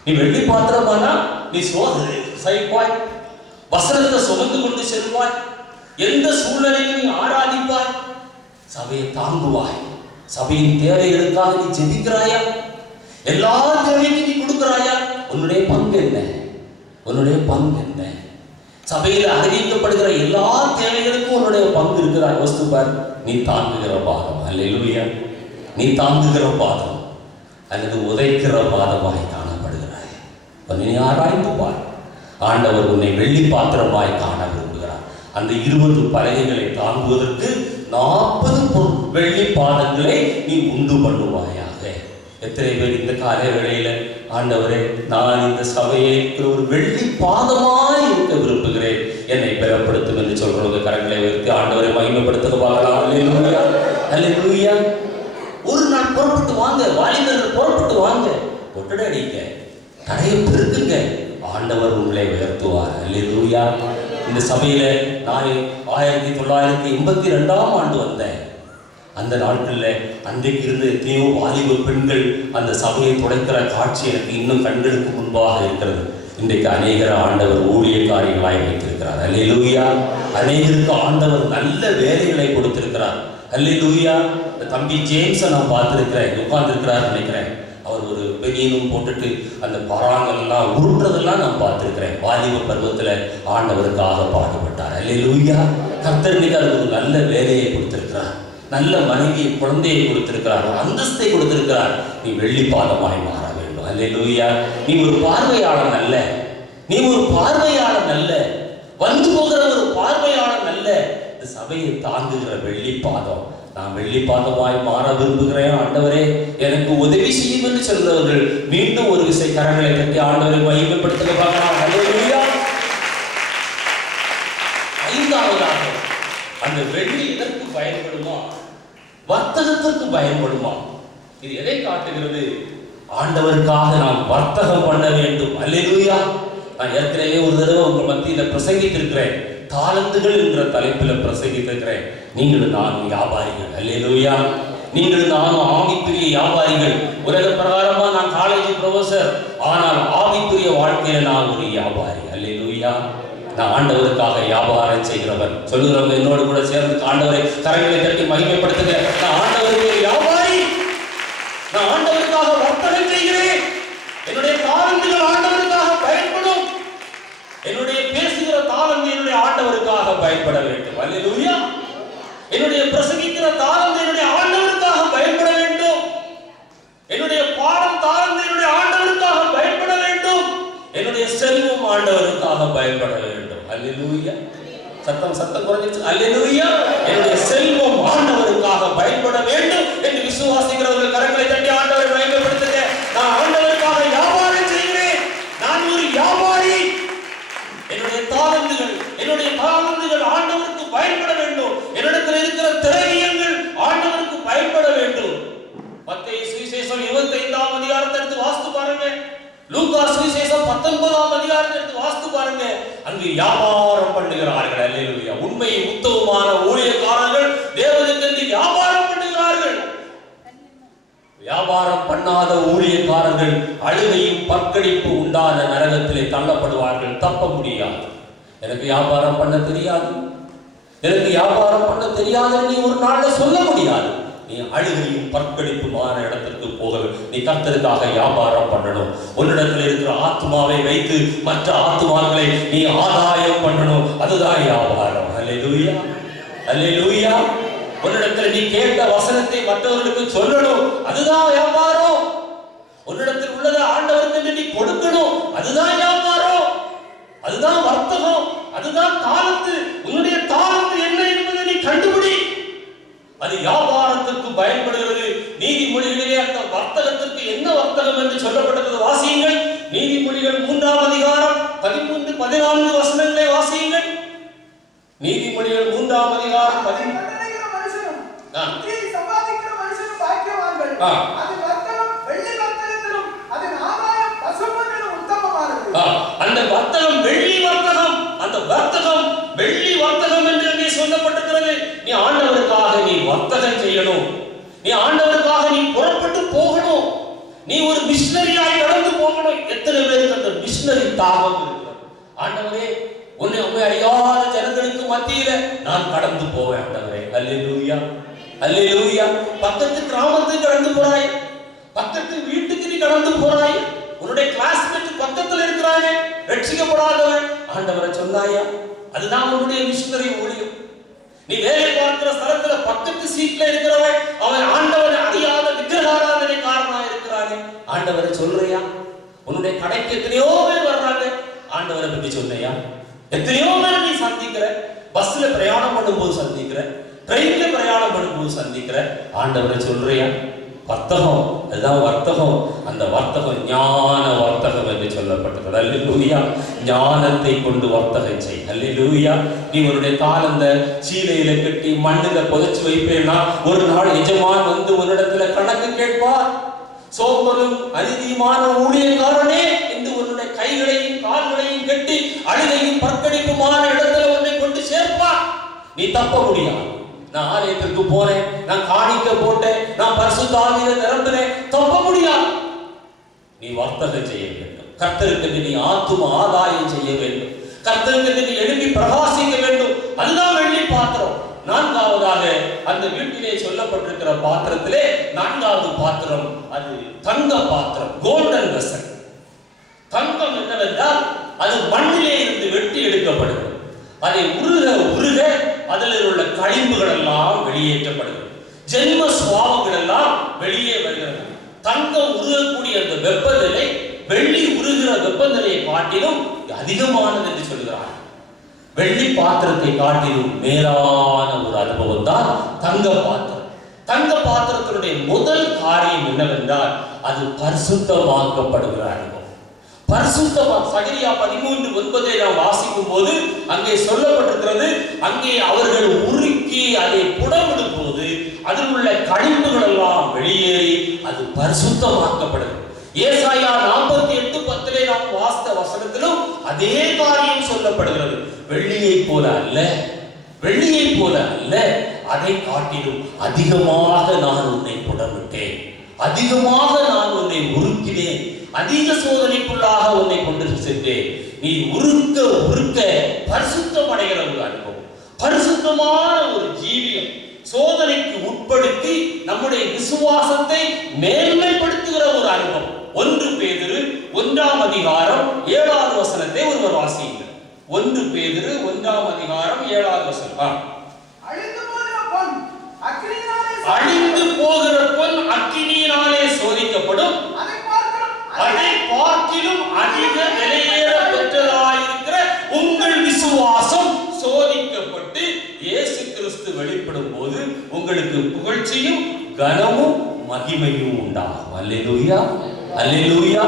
நீ வெள்ளி பாத்திரமானா நீ சோதனை சைப்பாய், வசனத்தை சுமந்து கொண்டு செல்வாய், எந்த சூழ்நிலையும் நீ ஆராதிப்பாய், சபையை தாங்குவாய். சபையின் தேவைகளுக்காக நீ ஜெபிக்கிறாயா? எல்லா தேவைக்கும் நீ கொடுக்கிறாயா? உன்னுடைய பங்கு என்ன? உன்னுடைய பங்கு என்ன? சபையில் அறிவிக்கப்படுகிற எல்லா தேவைகளுக்கும் உன்னுடைய பங்கு இருக்கிறா? யோசித்து பார். நீ தாங்குகிற பாதம். அல்லேலூயா. நீ தாங்குகிற பாதம் அல்லது உதைக்கிற பாதமாய் காணப்படுகிறாய். நீ ஆராய்ந்து பார். ஆண்டவர் உன்னை வெள்ளி பாத்திரமாய் காண விரும்புகிறார். அந்த 20 பலகைகளை தாங்குவதற்கு 40 வெள்ளி பாதங்களை நீ உண்டு பண்ணுவாயாக. எத்தனை பேர் இந்த காலை வேளையில ஆண்டவரே, நான் இந்த சபையை ஒரு வெள்ளி பாதமாய் இருக்க விரும்புகிறேன், என்னை பெறப்படுத்தும் என்று சொல்றவங்க கரங்களை வைத்து ஆண்டவரை மகிமைப்படுத்த பார்க்கலாம். அல்லேலூயா. அல்லேலூயா. ஒரு நாள் புறப்பட்டு வாங்க, வாலிபர்கள் புறப்பட்டு வாங்க, ஒட்டடை அடிக்க, கடையை பெருக்குங்க, ஆண்டவர் உங்களை உயர்த்துவார். அல்லேலூயா. இந்த சபையில நான் 1982ஆம் ஆண்டு வந்தேன். அந்த நாட்கள்ல அன்றைக்கு இருந்த எத்தனையோ வாலிப பெண்கள் அந்த சபையை துடைக்கிற காட்சி எனக்கு இன்னும் கண்களுக்கு முன்பாக இருக்கிறது. இன்றைக்கு அநேகர் ஆண்டவர் ஊழியக்காரிகளாய் வைத்திருக்கிறார். அல்லேலூயா. அநேகருக்கு ஆண்டவர் நல்ல வேலைகளை கொடுத்திருக்கிறார். அல்லேலூயா. தம்பி ஜேம்ஸை நான் பார்த்திருக்கிறேன், உட்கார்ந்துருக்கிறார் நினைக்கிறேன். அவர் ஒரு பெரியனும் போட்டுட்டு அந்த பராங்கெல்லாம் உருட்டுறதெல்லாம் நான் பார்த்திருக்கிறேன். வாலிப பருவத்துல ஆண்டவருக்காக பாடுபட்டார். அல்லேலூயா. கர்த்தர் இன்னைக்கு அதுக்கு ஒரு நல்ல வேலையை கொடுத்திருக்கிறார், நல்ல மனைவியை குழந்தையை கொடுத்திருக்கிறார், ஒரு அந்தஸ்தை கொடுத்திருக்கிறார். நீ வெள்ளி பாதமாய் மாற வேண்டும். அல்லேலூயா. நீ ஒரு பார்வையாளன் அல்ல, நீ ஒரு பார்வையாளன் அல்ல, வந்து போகிற ஒரு பார்வையாளன் அல்ல, இந்த சபையை தாங்குகிற வெள்ளி பாதம். நான் வெள்ளி பாதமாய் மாற விரும்புகிறேன் ஆண்டவரே, எனக்கு உதவி செய்யும் என்று சொல்றவர்கள் மீண்டும் ஒரு விசை கரங்களை கட்டி ஆண்டவரை மகிமைப்படுத்த பார்க்கலாம். அல்லேலூயா. ஐந்தாவதாக, அந்த வெள்ளி எதற்கு பயன்படுமா? வர்த்தகத்திற்கு பயன்படுமா? இது எதை காட்டுகிறது? ஆண்டவருக்காக நாம் வர்த்தகம் பண்ண வேண்டும். அல்லேலூயா. நான் ஏற்கனவே ஒரு தடவை உங்கள் மத்தியில பிரசங்கித்திருக்கிறேன், தாளந்துகள் என்ற தலைப்பில் பிரசங்கித்திருக்கிறேன். நீங்களும் நானும் வியாபாரிகள். அல்லேலூயா. நீங்களும் நானும் ஆவிக்குரிய வியாபாரிகள். உலக பிரகாரமா நான் காலேஜ் ப்ரொஃபசர், ஆனால் ஆவிக்குரிய வாழ்க்கையில நான் ஒரு வியாபாரி. அல்லேலூயா. நான் ஆண்டவருக்காக வியாபாரம் செய்கிறவன். சொல்லுறவங்க என்னோடு கூட சேர்ந்து ஆண்டவரை கரங்களை தட்டி மகிமைப்படுத்துங்க. நான் ஆண்டவருக்கு வியாபாரி, நான் ஆண்டவருக்காக வர்த்தகம் செய்கிறேன். என்னுடைய தாளந்துகள் ஆண்டவருக்காக பயன்படும். என்னுடைய பேசுகிற தாளந்து என்னுடைய ஆண்டவருக்காக பயன்பட வேண்டும். அல்லேலூயா. என்னுடைய பிரசங்கிக்கிற தாளந்து என்னுடைய ஆண்டவருக்காக பயன்பட வேண்டும். என்னுடைய பாடம் தாளந்து என்னுடைய ஆண்டவருக்காக பயன்பட வேண்டும். என்னுடைய செல்வம் ஆண்டவருக்காக பயன்பட வேண்டும். அல்லேலூயா. சத்தம் குறைஞ்சிச்சு. அல்லேலூயா. என்னுடைய செல்வம் ஆண்டவருக்காக பயன்பட வேண்டும் என்று விசுவாசிக்கிறவர்கள் கரங்களை தட்டி ஆண்டவரை பயன்படுத்துங்க. நான் ஆண்டவருக்காக வியாபாரம் செய்கிறேன், நான் ஒரு வியாபாரி. என்னுடைய தாளந்துகள் ஆண்டவருக்கு பயன்பட வேண்டும். என்னிடத்தில் இருக்கிற திரவியங்கள் ஆண்டவருக்கு பயன்பட வேண்டும். மத்தேயு சுவிசேஷம் 25ஆம் அதிகாரத்தை எடுத்து வாசித்து பாருங்க. லூக்கா சுவிசேஷம் 19ஆம் அதிகாரத்தை எடுத்து வாசித்து பாருங்க. அங்கு வியாபாரம் பண்ணுகிறார்கள். அல்லேலூயா. உண்மை உத்தமமான ஊழியக்காரர்கள் தேவனுக்கு வியாபாரம் பண்ணுகிறார்கள். வியாபாரம் பண்ணாத ஊழியக்காரர்கள் அழுகையும் பற்கடிப்பு உண்டான நரகத்திலே தள்ளப்படுவார்கள். தப்ப முடியாது. எனக்கு வியாபாரம் பண்ண தெரியாது, எனக்கு வியாபாரம் பண்ண தெரியாது நீ ஒரு நாள்ல சொல்ல முடியாது. நீ அழுகையும் பற்கடிப்புமான இடத்திற்கு போக, நீ கர்த்தருக்காக வியாபாரம் பண்ணணும். உன்னிடத்தில் இருக்கிற ஆத்மாவை வைத்து மற்ற ஆத்மாக்களை நீ ஆதாயம் பண்ணணும். அதுதான் வியாபாரம். அல்லேலூயா. அல்லேலூயா. உன்னிடத்தில் நீ கேட்ட வசனத்தை மற்றவர்களுக்கு சொல்லணும். அதுதான் வியாபாரம். உன்னிடத்தில் உள்ளதை ஆண்டவருக்கு நீ கொடுக்கணும். அதுதான் வியாபாரம். அதுதான் வர்த்தகம். அதுதான் தாளந்து. உன்னுடைய தாளந்து என்ன என்பதை நீ கண்டுபிடி. அது வியாபாரத்திற்கு பயன்படுகிறது. நீதிமொழிகளிலே அந்த வர்த்தகத்திற்கு என்ன வர்த்தகம் என்று சொல்லப்பட்டது வாசியுங்கள். நீதிமொழிகள் 3ஆம் அதிகாரம் 13, 14 வசனங்களை வாசியுங்கள். நீதிமொழிகள் 3ஆம் அதிகாரம் 13. சம்பாதிக்கிற மனுஷனும் பாக்கியவான்கள். அது வர்த்தகம் வெள்ளி வர்த்தகத்திலும் அதன் ஆதாயம் பசும்பொன்னிலும் உத்தமமானது. அந்த வர்த்தகம் வெள்ளி வர்த்தகம், அந்த வர்த்தகம் வெள்ளி வர்த்தகம் என்று அங்கே சொல்லப்பட்டிருக்கிறது. நீ ஆண்டவருக்காக நீ வர்த்தகம் செய்யணும். நீ ஆண்டவருக்காக நீ புறப்பட்டு போகணும். நீ ஒரு மிஷனரியாய் கடந்து போகணும். எத்தனை பேருக்கு அந்த மிஷனரி தாகம் இருக்கிறது? ஆண்டவரே, உன்னை அறியாத ஜனங்களுக்கு மத்தியில நான் கடந்து போவேன் ஆண்டவரே. அல்லேலூயா. அல்லேலூயா. பக்கத்து கிராமத்துக்கு கடந்து போறாய், பக்கத்து வீட்டுக்கு நீ கடந்து போறாய். உன்னுடைய கிளாஸ்மேட் பக்கத்துல இருக்கிறானே, ரட்சிக்கப்படாதவன், ஆண்டவரை சொன்னாயா? அதுதான் உன்னுடைய மிஷனரி ஊழியம். நீ வேலை பார்க்கிற ஸ்தலத்துல பக்கத்து சீட்ல இருக்கிறவன், அவன் ஆண்டவரை அறியாத விக்கிரகாராதனைக்காரனா இருக்கிறானே, ஆண்டவரை சொல்றியா? உன்னுடைய கடைக்கு எத்தனையோ பேர் வர்றாங்க, ஆண்டவரை பற்றி சொன்னையா? எத்தனையோ பேர் நீ சந்திக்கிற, பஸ்ல பிரயாணம் பண்ணும்போது சந்திக்கிற, ட்ரெயின்ல பிரயாணம் பண்ணும்போது சந்திக்கிற, ஆண்டவரை சொல்றியா? வர்த்தகம், அதுதான் வர்த்தகம். அந்த வர்த்தகம் ஞான வர்த்தகம் என்று சொல்லப்பட்டது. அல்லேலூயா. ஞானத்தை கொண்டு வர்த்தகம் செய். அல்லேலூயா. நீ உன்னுடைய தாளந்த சீலையில கட்டி மண்ணில புதைச்சு வைப்பேன்னா ஒரு நாள் எஜமான் வந்து உன்னிடத்துல கணக்கு கேட்பார். சோம்பலும் அநீதியுமான ஊழியக்காரனே என்று உன்னுடைய கைகளையும் கால்களையும் கட்டி அழுகையும் பற்கடிப்புமான இடத்துல உன்னை கொண்டு சேர்ப்பார். நீ தப்ப முடியாது. நான் ஆலயத்திற்கு போனேன், நான் காணிக்க போட்டேன், நான் பரிசுத்த ஆவியில நிரம்பினேன், தப்ப முடியாது. நீ வர்த்தகம் செய்ய வேண்டும். கர்த்தருக்கு நீ ஆத்தும ஆதாயம் செய்ய வேண்டும். கர்த்தருக்கு நீ எழுப்பி பிரகாசிக்க வேண்டும். அதுதான் வெள்ளி பாத்திரம். நான்காவதாக அந்த வீட்டிலே சொல்லப்பட்டிருக்கிற பாத்திரத்திலே நான்காவது பாத்திரம் அது தங்க பாத்திரம், கோல்டன் வெசல். தங்கம் என்னவென்றால் அது மண்ணிலே இருந்து வெட்டி எடுக்கப்படுகிறது. அதை உருக உருக அதில் உள்ள கழிவுகள் எல்லாம் வெளியேற்றப்படுகிறது. ஜென்ம சுவாபங்கள் எல்லாம் வெளியே வருகிறது. தங்கம் உருகக்கூடிய அந்த வெப்பநிலை வெள்ளி உருகிற வெப்பநிலையை காட்டிலும் அதிகமானது என்று சொல்கிறார். வெள்ளி பாத்திரத்தை காட்டிலும் மேலான ஒரு அனுபவம் தான் தங்க பாத்திரம். தங்க பாத்திரத்தினுடைய முதல் காரியம் என்னவென்றால் அது பரிசுத்தமாக்கப்படுகிற அனுபவம். பரிசுத்தமா சகரியா 13:9 நாம் வாசிக்கும் போது அங்கே சொல்லப்பட்டிருக்கிறது, அங்கே அவர்கள் உருக்கி அதை புடமிடும் போது அதில் உள்ள கழிவுகள் எல்லாம் வெளியேறி அது பரிசுத்தமாக்கப்படுகிறது. ஏசாயா 48:10 நாம் வாசித்த வசனத்திலும் அதே காரியம் சொல்லப்படுகிறது. வெள்ளியை போல அல்ல, வெள்ளியை போல அல்ல, அதை காட்டிலும் அதிகமாக நான் உன்னை புடமிட்டேன், அதிகமாக நான் உன்னை உருக்கினேன், அதிக சோதனைக்குள்ளாக உன்னை கொண்டு சென்றேன். நீ உருக்க உருக்க பரிசுத்தம் அடைகிற ஒரு அனுபவம், பரிசுத்தமான ஒரு ஜீவியம், சோதனைக்கு உட்படுத்தி நம்முடைய விசுவாசத்தை மேன்மைப்படுத்துகிற ஒரு அனுபவம். 1 பேதுரு 1:7 ஒருவர் வாசியுங்கள். 1 பேதுரு 1:7 அழிந்து போகிற பொன் அக்கினியினாலே சோதிக்கப்படும், அதை பார்க்கிலும் அதிக விலையேற பெற்றதாயிருக்கிற உங்கள் விசுவாசம் சோதிக்கப்பட்டு இயேசு கிறிஸ்து வெளிப்படும் போது உங்களுக்கு புகழ்ச்சியும் கனமும் மகிமையும் உண்டாகும். அல்லேலூயா, அல்லேலூயா.